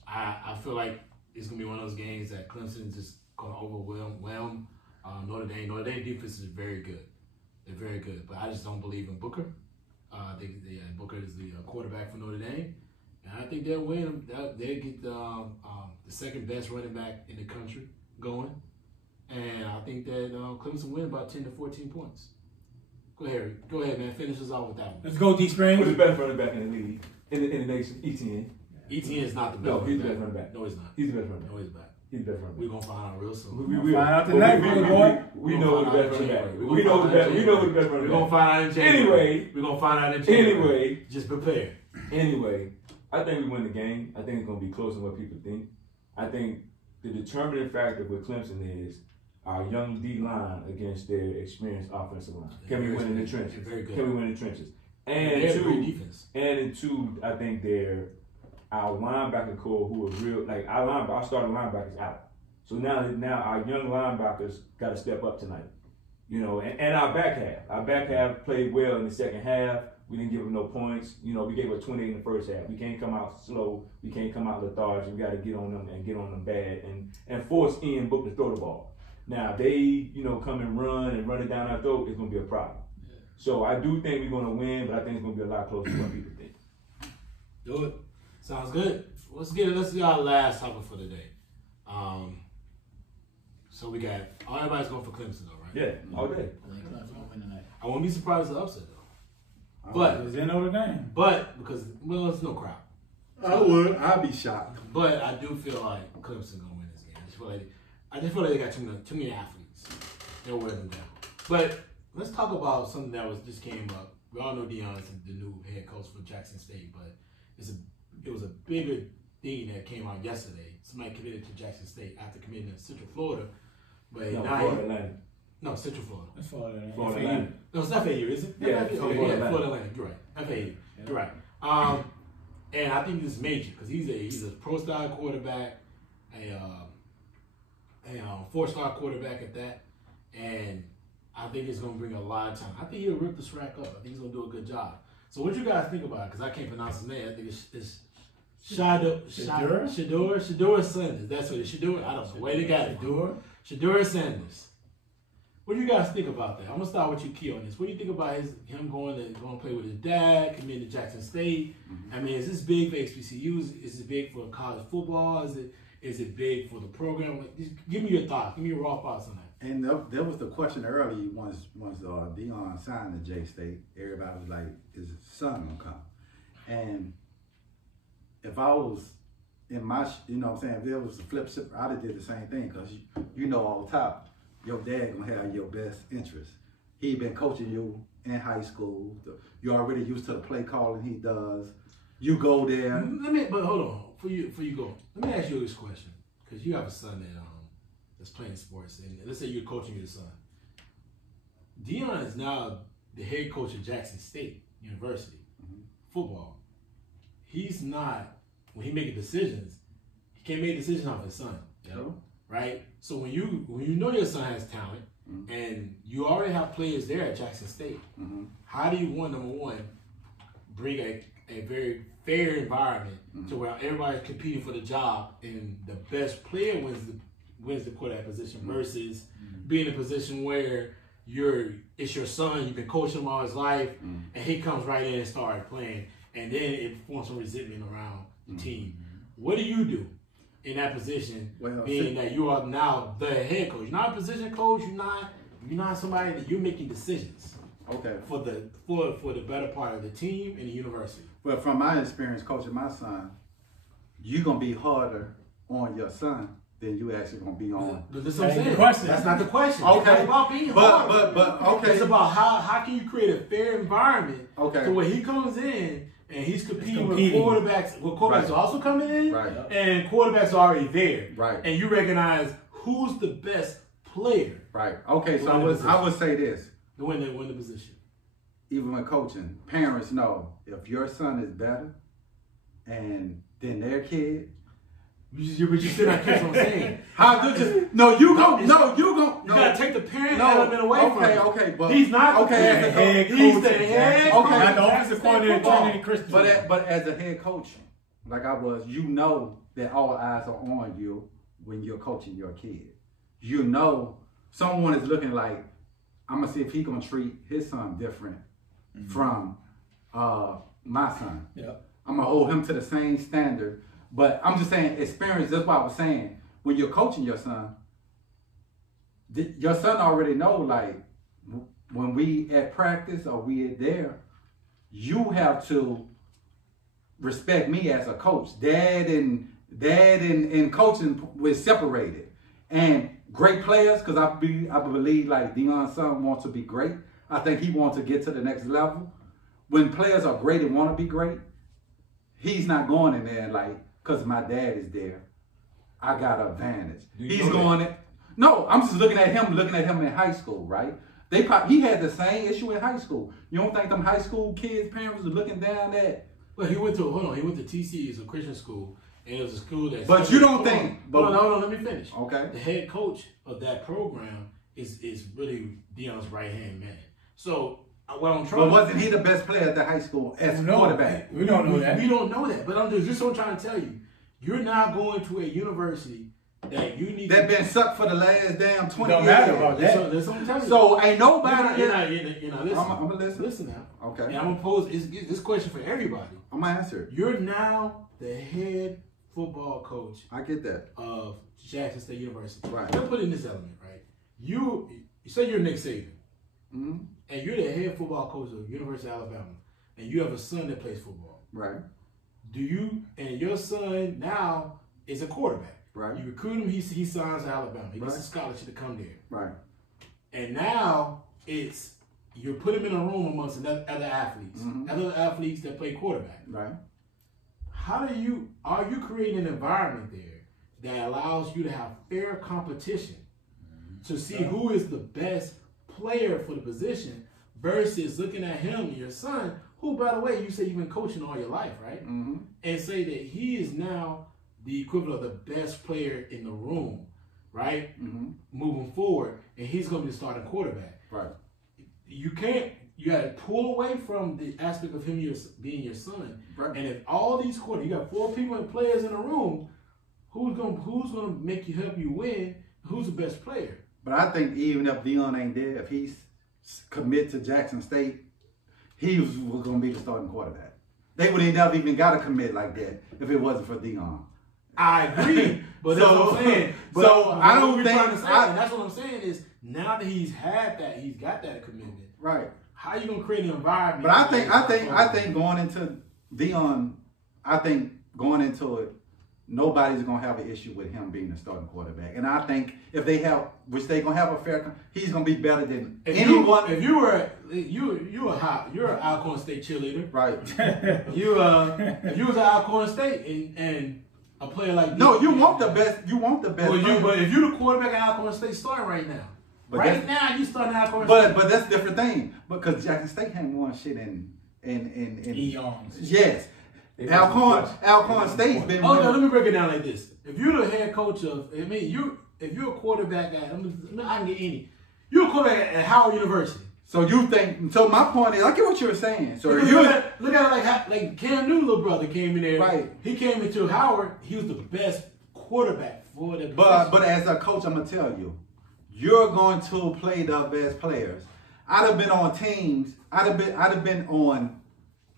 I feel like it's gonna be one of those games that Clemson's just gonna overwhelm Notre Dame. Notre Dame defense is very good. They're very good, but I just don't believe in Booker. Booker is the quarterback for Notre Dame, and I think they'll win. They'll get the second best running back in the country going, and I think that Clemson win about 10 to 14 points. Go ahead, man. Finish us off with that one. Let's go, D-Spring. Who's the best running back in the league, in the nation? Etienne. Etienne is not the best. No, he's the best running back. No, he's not. He's the best running back. No, he's back. He's the best running back. We're gonna find out real soon. We find out tonight, boy. We know who the best running back. We know who the best running back. We're gonna find out in January. We're gonna find out in January. Anyway, just prepare. Anyway, I think we win the game. I think it's gonna be closer than what people think. I think the determining factor with Clemson is our young D-line against their experienced offensive line. Can we win in the trenches? Very good. Can we win in the trenches? And two, I think our linebacker core who are real, like our starting linebackers out. So now our young linebackers got to step up tonight. You know, and our back half played well in the second half. We didn't give them no points. You know, we gave up 28 in the first half. We can't come out slow. We can't come out lethargic. We got to get on them bad and force Ian Book to throw the ball. Now, if they, come and run it down our throat, it's going to be a problem. Yeah. So I do think we're going to win, but I think it's going to be a lot closer than what people think. Do it. Sounds good. Let's do our last topic for the day. So we got everybody's going for Clemson though, right? Yeah, all day. I won't be surprised if it's upset though. But it's in Notre Dame. But because it's no crowd. I'd be shocked. But I do feel like Clemson gonna win this game. I just feel like they got too many athletes. They'll wear them down. But let's talk about something that just came up. We all know Deion is the new head coach for Jackson State, but it was a bigger thing that came out yesterday. Somebody committed to Jackson State after committing to Central Florida. But No, Central Florida. That's Florida Atlantic. Florida Atlantic. No, it's FAU, is it? Yeah, Florida Atlantic. You're right. FAU. Yeah. You're right. And I think this is major because he's a pro-style quarterback, a 4-star quarterback at that, and I think it's going to bring a lot of time. I think he'll rip the SRAC up. I think he's going to do a good job. So what you guys think about it? Because I can't pronounce his name. I think it's Shedeur Sanders. That's what it is. Shedeur. I don't know. Where they got it. Shedeur Sanders. What do you guys think about that? I'm gonna start with you, Key, on this. What do you think about him going to play with his dad, committing to Jackson State? Mm-hmm. I mean, is this big for HBCUs? Is it big for college football? Is it big for the program? Like, just give me your thoughts. Give me your raw thoughts on that. And there was the question early once Deion signed to Jstate, everybody was like, "Is his son gonna come?" And if I was in my, you know what I'm saying, if there was a flip side, I'd have did the same thing because you know all the top. Your dad gonna have your best interest. He been coaching you in high school. You're already used to the play calling he does. You go there. But hold on, before you go, let me ask you this question because you have a son that's playing sports, and let's say you're coaching your son. Deion is now the head coach of Jackson State University football. He's not when he making decisions. He can't make decisions off his son. You know? Right? So when you know your son has talent and you already have players there at Jackson State, how do you number one, bring a very fair environment to where everybody's competing for the job and the best player wins the quarterback position versus being in a position where it's your son, you've been coaching him all his life, and he comes right in and starts playing, and then it forms some resentment around the team. What do you do in that position, being that you are now the head coach? You're not a position coach. You're not somebody that you're making decisions. Okay. For the better part of the team and the university. Well, from my experience coaching my son, you're gonna be harder on your son than you actually gonna be on. But that's what I'm saying. That's not the question. Okay. It's not about being harder. But okay. It's about how can you create a fair environment to where he comes in and he's competing with quarterbacks. Well, quarterbacks are also coming in, and quarterbacks are already there, and you recognize who's the best player, Okay, so I would say this: to win the position. Even when coaching, parents know if your son is better than their kid. But you still not catch what I'm saying. You gotta take the parent element away from him. Okay, but he's not the head coach. He's the head coach. Not the offensive coordinator. But as a head coach, like I was, you know that all eyes are on you when you're coaching your kid. You know someone is looking like, I'm gonna see if he's gonna treat his son different from my son. I'm gonna hold him to the same standard. But I'm just saying, experience, that's why I was saying, when you're coaching your son already know, like, when we at practice or we at there, you have to respect me as a coach. Dad and coaching, we're separated. And great players, because I believe, like, Deion's son wants to be great. I think he wants to get to the next level. When players are great and want to be great, he's not going in there like, because my dad is there, I got an advantage. He's going in. No, I'm just looking at him in high school, right? He had the same issue in high school. You don't think them high school kids' parents are looking down at? Well, he went to TC, it's a Christian school, and it was a school that. But you don't think? Hold on, let me finish. Okay. The head coach of that program is really Deion's right hand man. So. But wasn't he the best player at the high school as quarterback? We don't know that. We don't know that. But I'm just what I'm trying to tell you. You're now going to a university that you need that been sucked for the last damn 20 years. Don't matter about that. That's what I'm telling you. So ain't nobody. You're not listening. I'm gonna listen. Listen now. Okay. And I'm gonna pose this question for everybody. I'm gonna answer it. You're now the head football coach. I get that. Of Jackson State University. Right. Let's put in this element, right? You say you're Nick Saban, and you're the head football coach of University of Alabama, and you have a son that plays football. Right. Do you and your son now is a quarterback? Right. You recruit him. He signs Alabama. He gets a scholarship to come there. Right. And now you put him in a room amongst other athletes, other athletes that play quarterback. Right. Are you creating an environment there that allows you to have fair competition to see who is the best player for the position versus looking at him, your son, who, by the way, you say you've been coaching all your life, right? And say that he is now the equivalent of the best player in the room, right? Moving forward, and he's going to be the starting quarterback. Right. You got to pull away from the aspect of him being your son. Right. And if all these quarterbacks, you got 4 people and players in a room, who's gonna make you help you win? Who's the best player? But I think even if Dion ain't there, if he's commit to Jackson State, he was gonna be the starting quarterback. They would have never even got to commit like that if it wasn't for Dion. I agree, but that's what I'm saying. I don't think. That's what I'm saying is now that he's got that commitment. Right. How you gonna create an environment? But I think going into Dion, going into it, nobody's gonna have an issue with him being the starting quarterback. And I think if they have, which they gonna have a fair, he's gonna be better than anyone. If you're an Alcorn State cheerleader, right? If you was at Alcorn State and a player like no, you want the best. You want the best. But if you're the quarterback at Alcorn State starting right now. But right now, you starting Alcorn State. But that's a different thing. Because Jackson State hadn't won shit in eons. Yes. Alcorn State's been winning. Let me break it down like this. If you're the head coach if you're a quarterback at, I can get any. You're a quarterback at Howard University. So you think, so my point is, I get what you were saying. So look at it like Cam Newton's little brother came in there. Right. He came into Howard, he was the best quarterback for the position. But as a coach, I'm going to tell you, you're going to play the best players. I'd have been on teams. I'd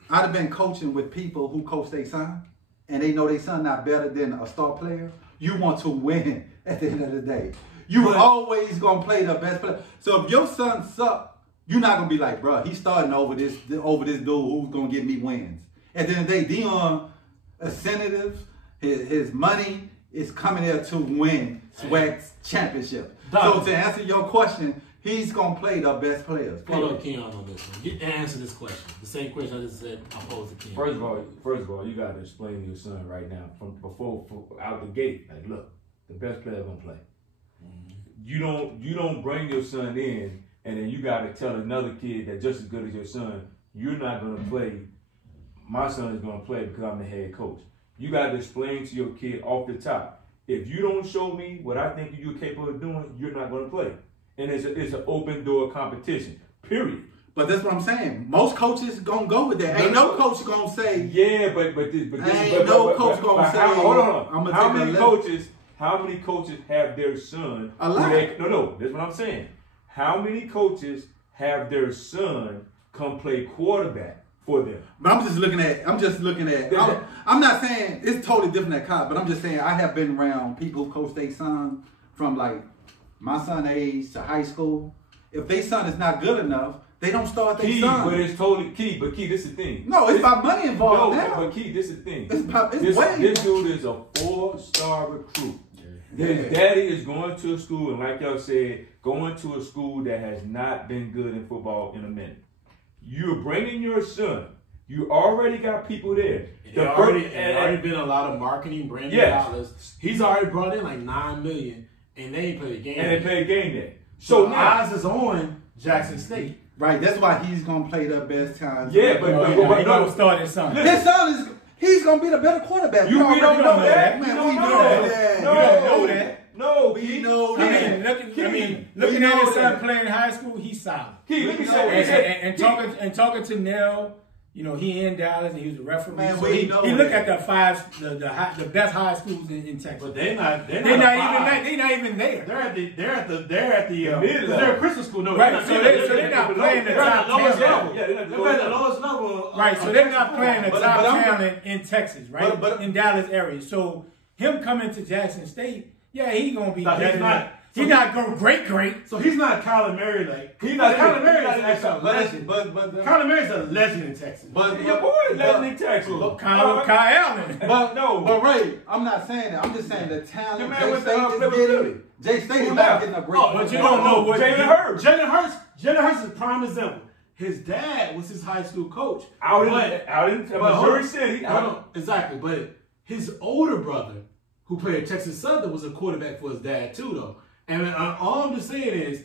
have been coaching with people who coach their son, and they know their son not better than a star player. You want to win at the end of the day. You always gonna play the best player. So if your son suck, you're not gonna be like, bro, he's starting over this dude who's gonna get me wins. At the end of the day, Dion, incentives, his money is coming there to win SWAC championship. So to answer your question, he's going to play the best players. Pull up Keon on this one. You answer this question. The same question I just said I posed to Keon. First of all, you got to explain to your son right now from before out the gate. Like, look, the best player going to play. You don't bring your son in and then you got to tell another kid that just as good as your son, you're not going to play. My son is going to play because I'm the head coach. You got to explain to your kid off the top. If you don't show me what I think you're capable of doing, you're not going to play. And it's an open door competition, period. But that's what I'm saying. Most coaches gonna go with that. Ain't no coach gonna say. Yeah, but coach gonna say. Hold on. How many coaches have their son? A lot. No. That's what I'm saying. How many coaches have their son come play quarterback for them? But I'm just looking at. I'm not saying it's totally different at college, but I'm just saying I have been around people who coach their son from like my son's age to high school. If their son is not good enough, they don't start their son. But it's totally key. But key, this is the thing. No, it's about money involved now. But key, this is the thing. This dude is a 4-star recruit. Yeah. His daddy is going to a school, and like y'all said, going to a school that has not been good in football in a minute. You're bringing your son. You already got people there. There already been a lot of marketing, branding dollars. He's already brought in like $9 million, and they ain't played a game. And they played a game there. So eyes is on Jackson State. Right, that's why he's gonna play the best times. Yeah, but he don't start his son. His son he's gonna be the better quarterback. We don't know that. Man, we know that. You don't know that. No, we know that. Looking at his son playing in high school, he's solid. Let me say. And talking to Nell You know, he in Dallas and he was a referee. Man, so he looked at the best high schools in Texas. But they're not even there. They're at the because they're a Christian school. No, right. So they're not playing the top lowest level. Yeah, they're at the lowest level. Right. So they're not playing the top talent in Texas, right? But in Dallas area. So him coming to Jackson State, yeah, he's gonna be. He's not going great. So he's not Kyler Murray like. He's not Kyler Murray is actually a legend. But Kyler Murray's a legend in Texas. But your boy is legend in Texas. Kyle Allen. But Ray, I'm not saying that. I'm just saying the talent. Jstate is not getting a great. But you don't know what Jalen Hurts is a prime example. His dad was his high school coach out in Missouri City. Exactly, but his older brother, who played at Texas Southern, was a quarterback for his dad too, though. And all I'm just saying is,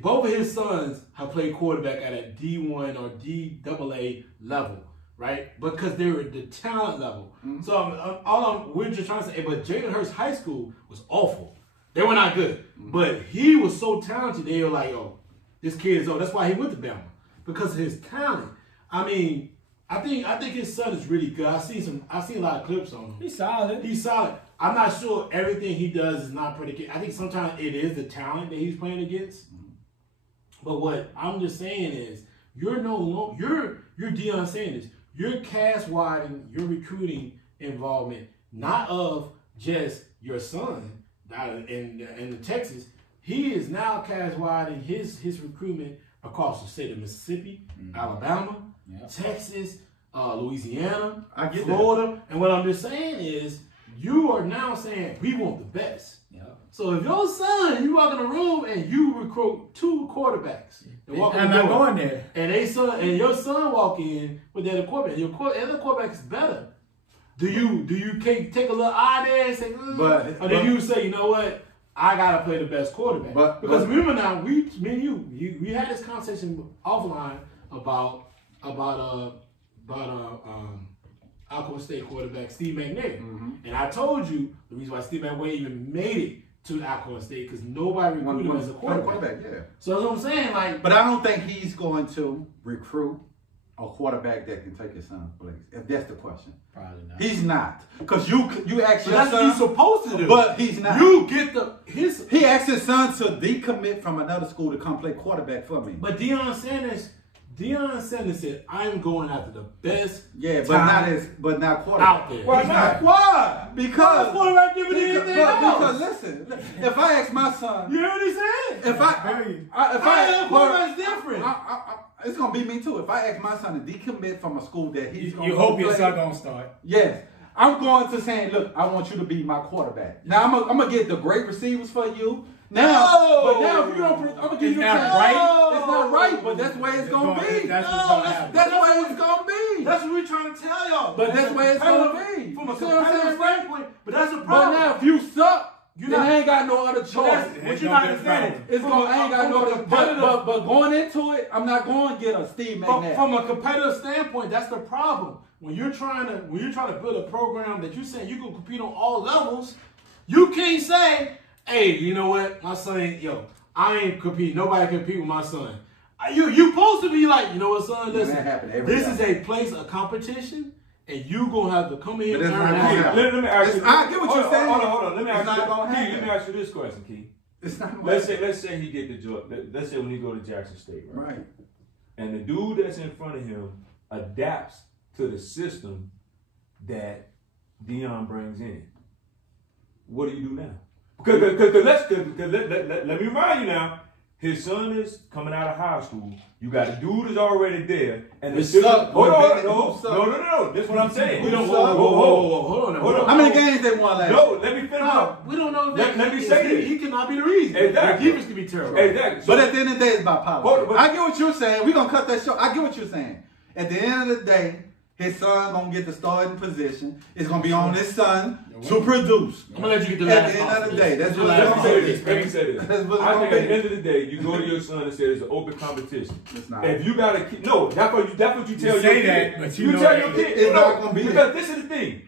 both of his sons have played quarterback at a D1 or DAA level, right? Because they're at the talent level. Mm-hmm. So we're just trying to say, but Jalen Hurts High School was awful. They were not good. Mm-hmm. But he was so talented, they were like, oh, this kid is old. That's why he went to Bama, because of his talent. I mean, I think his son is really good. I've seen a lot of clips on him. He's solid. I'm not sure everything he does is not predicated. I think sometimes it is the talent that he's playing against. Mm-hmm. But what I'm just saying is, you're Deion Sanders. You're cast widening your recruiting involvement, not of just your son in Texas. He is now cast widening his recruitment across the state of Mississippi, mm-hmm. Alabama, Texas, Louisiana, Florida. And what I'm just saying is, you are now saying we want the best. Yeah. So if your son, you walk in a room and you recruit 2 quarterbacks, I'm not going there. And your son walk in with the other quarterback. Your other quarterback is better. Do you take a little eye there and say, or do you say, you know what, I gotta play the best quarterback? Because remember now, me and you had this conversation offline about Alcorn State quarterback Steve McNair. Mm-hmm. And I told you the reason why Steve McNair even made it to Alcorn State, because nobody recruited him as a quarterback. Yeah. So that's what I'm saying. Like, but I don't think he's going to recruit a quarterback that can take his son's place. If that's the question, probably not. He's not, because you ask your that's son. What he's supposed to do. But he's not. You get He asked his son to decommit from another school to come play quarterback for me. But Deion Sanders said, "I'm going after the best." Yeah, but not quarterback out there. Why not? Why? Because quarterback giving anything else. Because listen, if I ask my son, you hear what he said? If I quarterback's different. It's gonna be me too. If I ask my son to decommit from a school that he's going to hope your son don't start. Yes. I'm going to saying, look, I want you to be my quarterback. Now I'm gonna get the great receivers for you. Now, but now if you don't, I'm gonna give you a chance. Right? It's not right, but that's the way it's gonna be. That's the way it's gonna be. That's what we're trying to tell y'all. But that's the way it's gonna be. From a competitive standpoint, but that's the problem. But now if you suck, I ain't got no other choice. What you're not understanding? I ain't got no other. But going into it, I'm not going to get a Steve McNair. From a competitive standpoint, that's the problem. When you're trying to build a program that you're saying you can compete on all levels, you can't say, hey, you know what, my son, I ain't competing. Nobody can compete with my son. You supposed to be like, you know what, son, listen, this is a place of competition, and you gonna have to come in and earn that. Let me ask you. I get what you're saying. Hold on. Let me ask you this question, Key. It's not. Let's say he get the job. Let's say when he go to Jackson State, right? And the dude that's in front of him adapts to the system that Deion brings in. What do you do now? Because let me remind you now, his son is coming out of high school. You got a dude that's already there, and the system. Hold on, no. That's what I'm saying. We don't. Hold on. How many games they won last year? No, let me finish. We don't know. Let me say this. He cannot be the reason. Exactly. The defense can be terrible. Exactly. But at the end of the day, it's about politics. I get what you're saying. We're gonna cut that short. I get what you're saying. At the end of the day, his son gonna get the starting position. It's gonna be on his son to produce. I'm gonna let you get the last. At the end of the day, that's what Let me say this. I think at the end of the day, you go to your son and say there's an open competition. It's not. If you got a kid, no, that's what you tell your kid. But you tell your kid. It's not gonna be because this is the thing.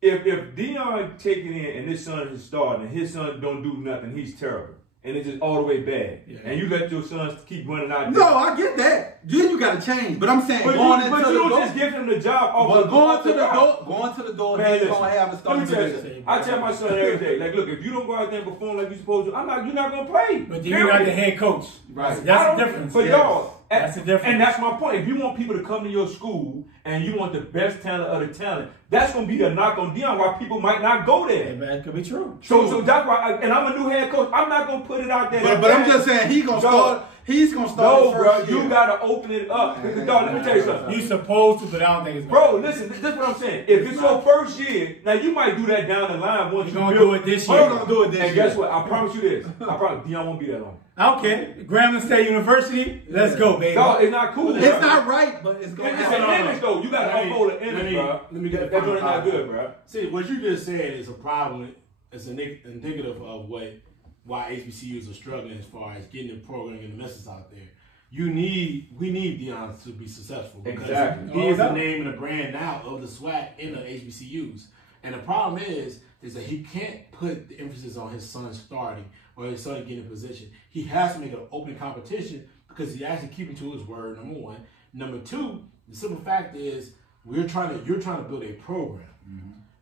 If Deion taking in and his son is starting and his son don't do nothing, he's terrible. and it's just all the way bad, and you let your sons keep running out there. No, I get that. You got to change, but I'm saying but going you, into but the you don't door, just give him the job. But going to the door, man, he's gonna have a starting position. I tell my son every day, like, look, if you don't go out there and perform like you're supposed to, you're not gonna play. But then you're not the head coach. Right. That's the difference. For y'all. That's the difference. And that's my point. If you want people to come to your school and you want the best talent of the talent, that's going to be the knock on Deion why people might not go there. Yeah, that could be true. So that's why, and I'm a new head coach. I'm not going to put it out there. But I'm just saying he's going to start. He's going to start. No, bro, you got to open it up. Dog, let me tell you something. You're supposed to, but I don't think it's Bro, listen, this is what I'm saying. If it's your first year, now you might do that down the line once you're going to do it this year. You're going to do it this year. And guess what? I promise you this. Deion won't be that long. Okay, Grambling State University, let's go, baby. No, it's not cool. It's not right, but it's going to It's happen. an image, though. You got to uphold an image, bro. Let me get that joint is not good, bro. See, what you just said is a problem. It's indicative of why HBCUs are struggling as far as getting the program and the message out there. We need Deion to be successful because he is the name and the brand now of the SWAC in the HBCUs. And the problem is that he can't put the emphasis on his son starting or his son getting a position. He has to make an open competition because he has to keep him to his word, number one. Number two, the simple fact is you're trying to build a program,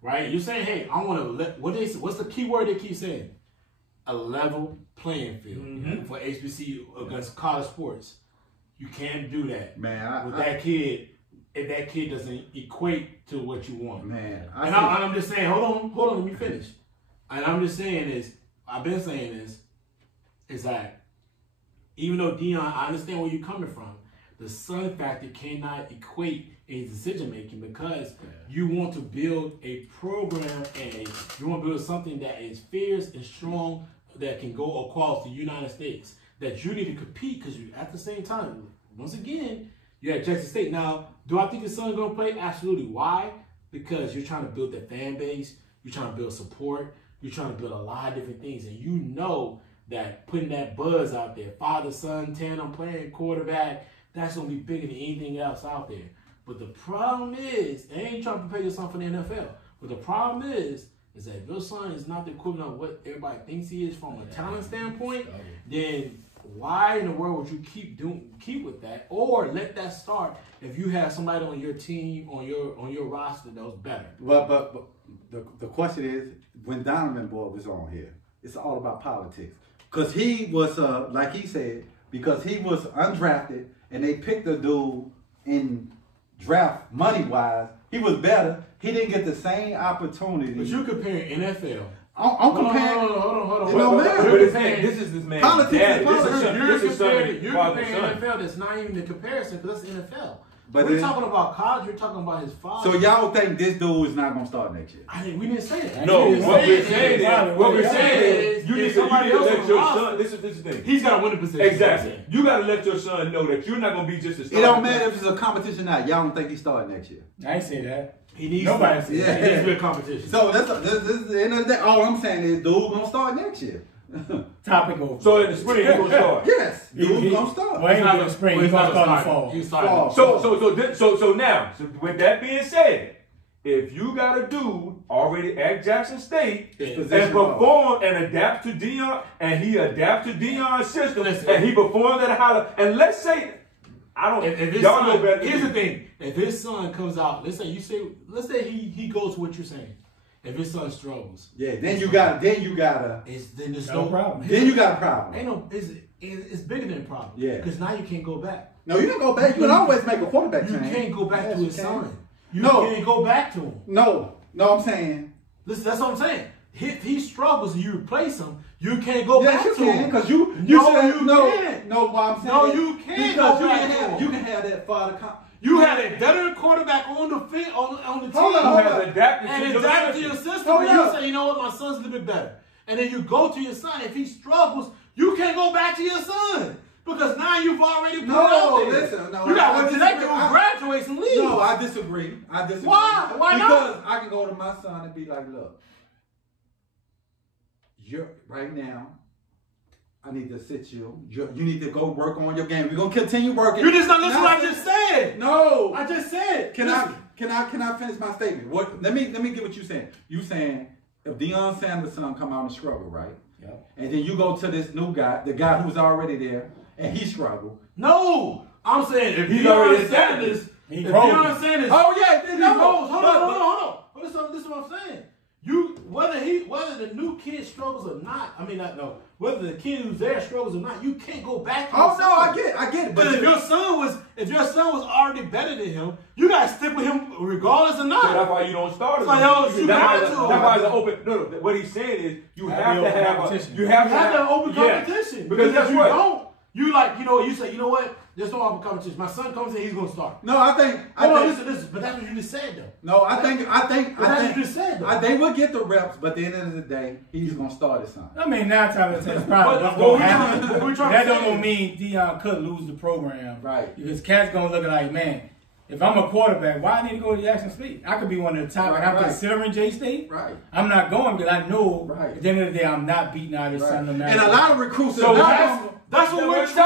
right? You're saying, hey, I want to what's the key word they keep saying? A level playing field for HBCU against college sports. You can't do that, man. With that kid, if that kid doesn't equate to what you want, man. I'm just saying, hold on, let me finish. And I'm just saying I've been saying this, is that even though Deion, I understand where you're coming from, the son factor cannot equate in his decision making because you want to build a program and you want to build something that is fierce and strong that can go across the United States. That you need to compete because you at the same time, once again, you're at Jstate. Now, do I think his son's gonna play? Absolutely. Why? Because you're trying to build that fan base, you're trying to build support, you're trying to build a lot of different things, and you know that putting that buzz out there, father, son, tandem, playing quarterback, that's gonna be bigger than anything else out there. But the problem is, they ain't trying to prepare your son for the NFL. But the problem is that if your son is not the equivalent of what everybody thinks he is from a talent standpoint, then why in the world would you keep with that, or let that start if you have somebody on your team, on your roster that was better? But the question is, when Donovan Boy was on here, it's all about politics. Because he was, like he said, because he was undrafted and they picked a dude in draft money-wise, he was better. He didn't get the same opportunity. But you're comparing NFL. I'm comparing. Hold on. It don't matter. But this is this man. Politics is You're politics. comparing NFL. That's not even the comparison because that's NFL. But we're talking about college. We're talking about his father. So y'all think this dude is not going to start next year? We didn't say that. No, what we're saying is you need to let your son. This is the thing. He's got to win the position. Exactly. You got to let your son know that you're not going to be just a starter. It don't matter if it's a competition now. Y'all don't think he started next year? I ain't say that. He needs Nobody to. said He needs to be a competition. So this is the end of the day. All I'm saying is, dude gonna start next year. Topic over. So in the spring, he's gonna start. Yes, dude gonna start. Well, he's not gonna spring. He's gonna start in the fall. He's starting. So now, with that being said, if you got a dude already at Jackson State and perform and adapt to Deion, and he adapt to Deion's system, and he performs at a high level, and let's say, y'all know better. Here's the thing: if his son comes out, let's say he goes what you're saying. If his son struggles, then you gotta. then there's no problem. Then you got a problem. Ain't no. It's bigger than a problem. Yeah. Because now you can't go back. No, you don't go back. You can always make a quarterback change. You can't go back to his son. You can't go back to him. No, I'm saying. Listen, that's what I'm saying. If he struggles and you replace him, you can't go back to him. Because you can't. No, what I'm saying. No, you can't. Because you can have that father. You had a veteran quarterback on the field, on the team. Hold on. Adapted to your system. And you say, you know what, my son's a little bit better. And then you go to your son. If he struggles, you can't go back to your son. Because now you've already put it out there. Listen, no. You got to let him graduate and leave. No, I disagree. Why? Why not? Because I can go to my son and be like, look, right now, I need to sit you. You need to go work on your game. We're gonna continue working. You just don't listen to what I just said. No, I just said. Can I finish my statement? Let me get what you saying. You saying if Deion Sanders' son come out and struggle, right? Yep. And then you go to this new guy, the guy who's already there, and he struggled. No, I'm saying if He's already Deion Sanders, he if rose. Deion Sanders, Oh yeah, he rose. Hold on. This is what I'm saying. Whether the new kid struggles or not, I mean, whether the kid who's there struggles or not, you can't go back to Oh no, I get it. But if your son was already better than him, you gotta stick with him regardless or not. So that's why you don't start him. Like, yo, That's why it's an open. No, what he's saying is you have to have an open competition. Because if you don't, you say, you know what? There's no open competition. My son comes in, he's gonna start. No, I think. Listen. But that's what you just said, though. No, I think. That's what you just said, though. They will get the reps, but at the end of the day, he's gonna start his son. I mean, 9 times out of 10, it's probably what's going to happen. That don't mean Deion could lose the program, right? Because Cat's gonna look like, man, if I'm a quarterback, why I need to go to Jackson State? I could be one of the top, and I'm considering Jstate. Right. I'm not going because I know at the end of the day, I'm not beating out his son no matter. And a lot of recruits. So that's what we're trying.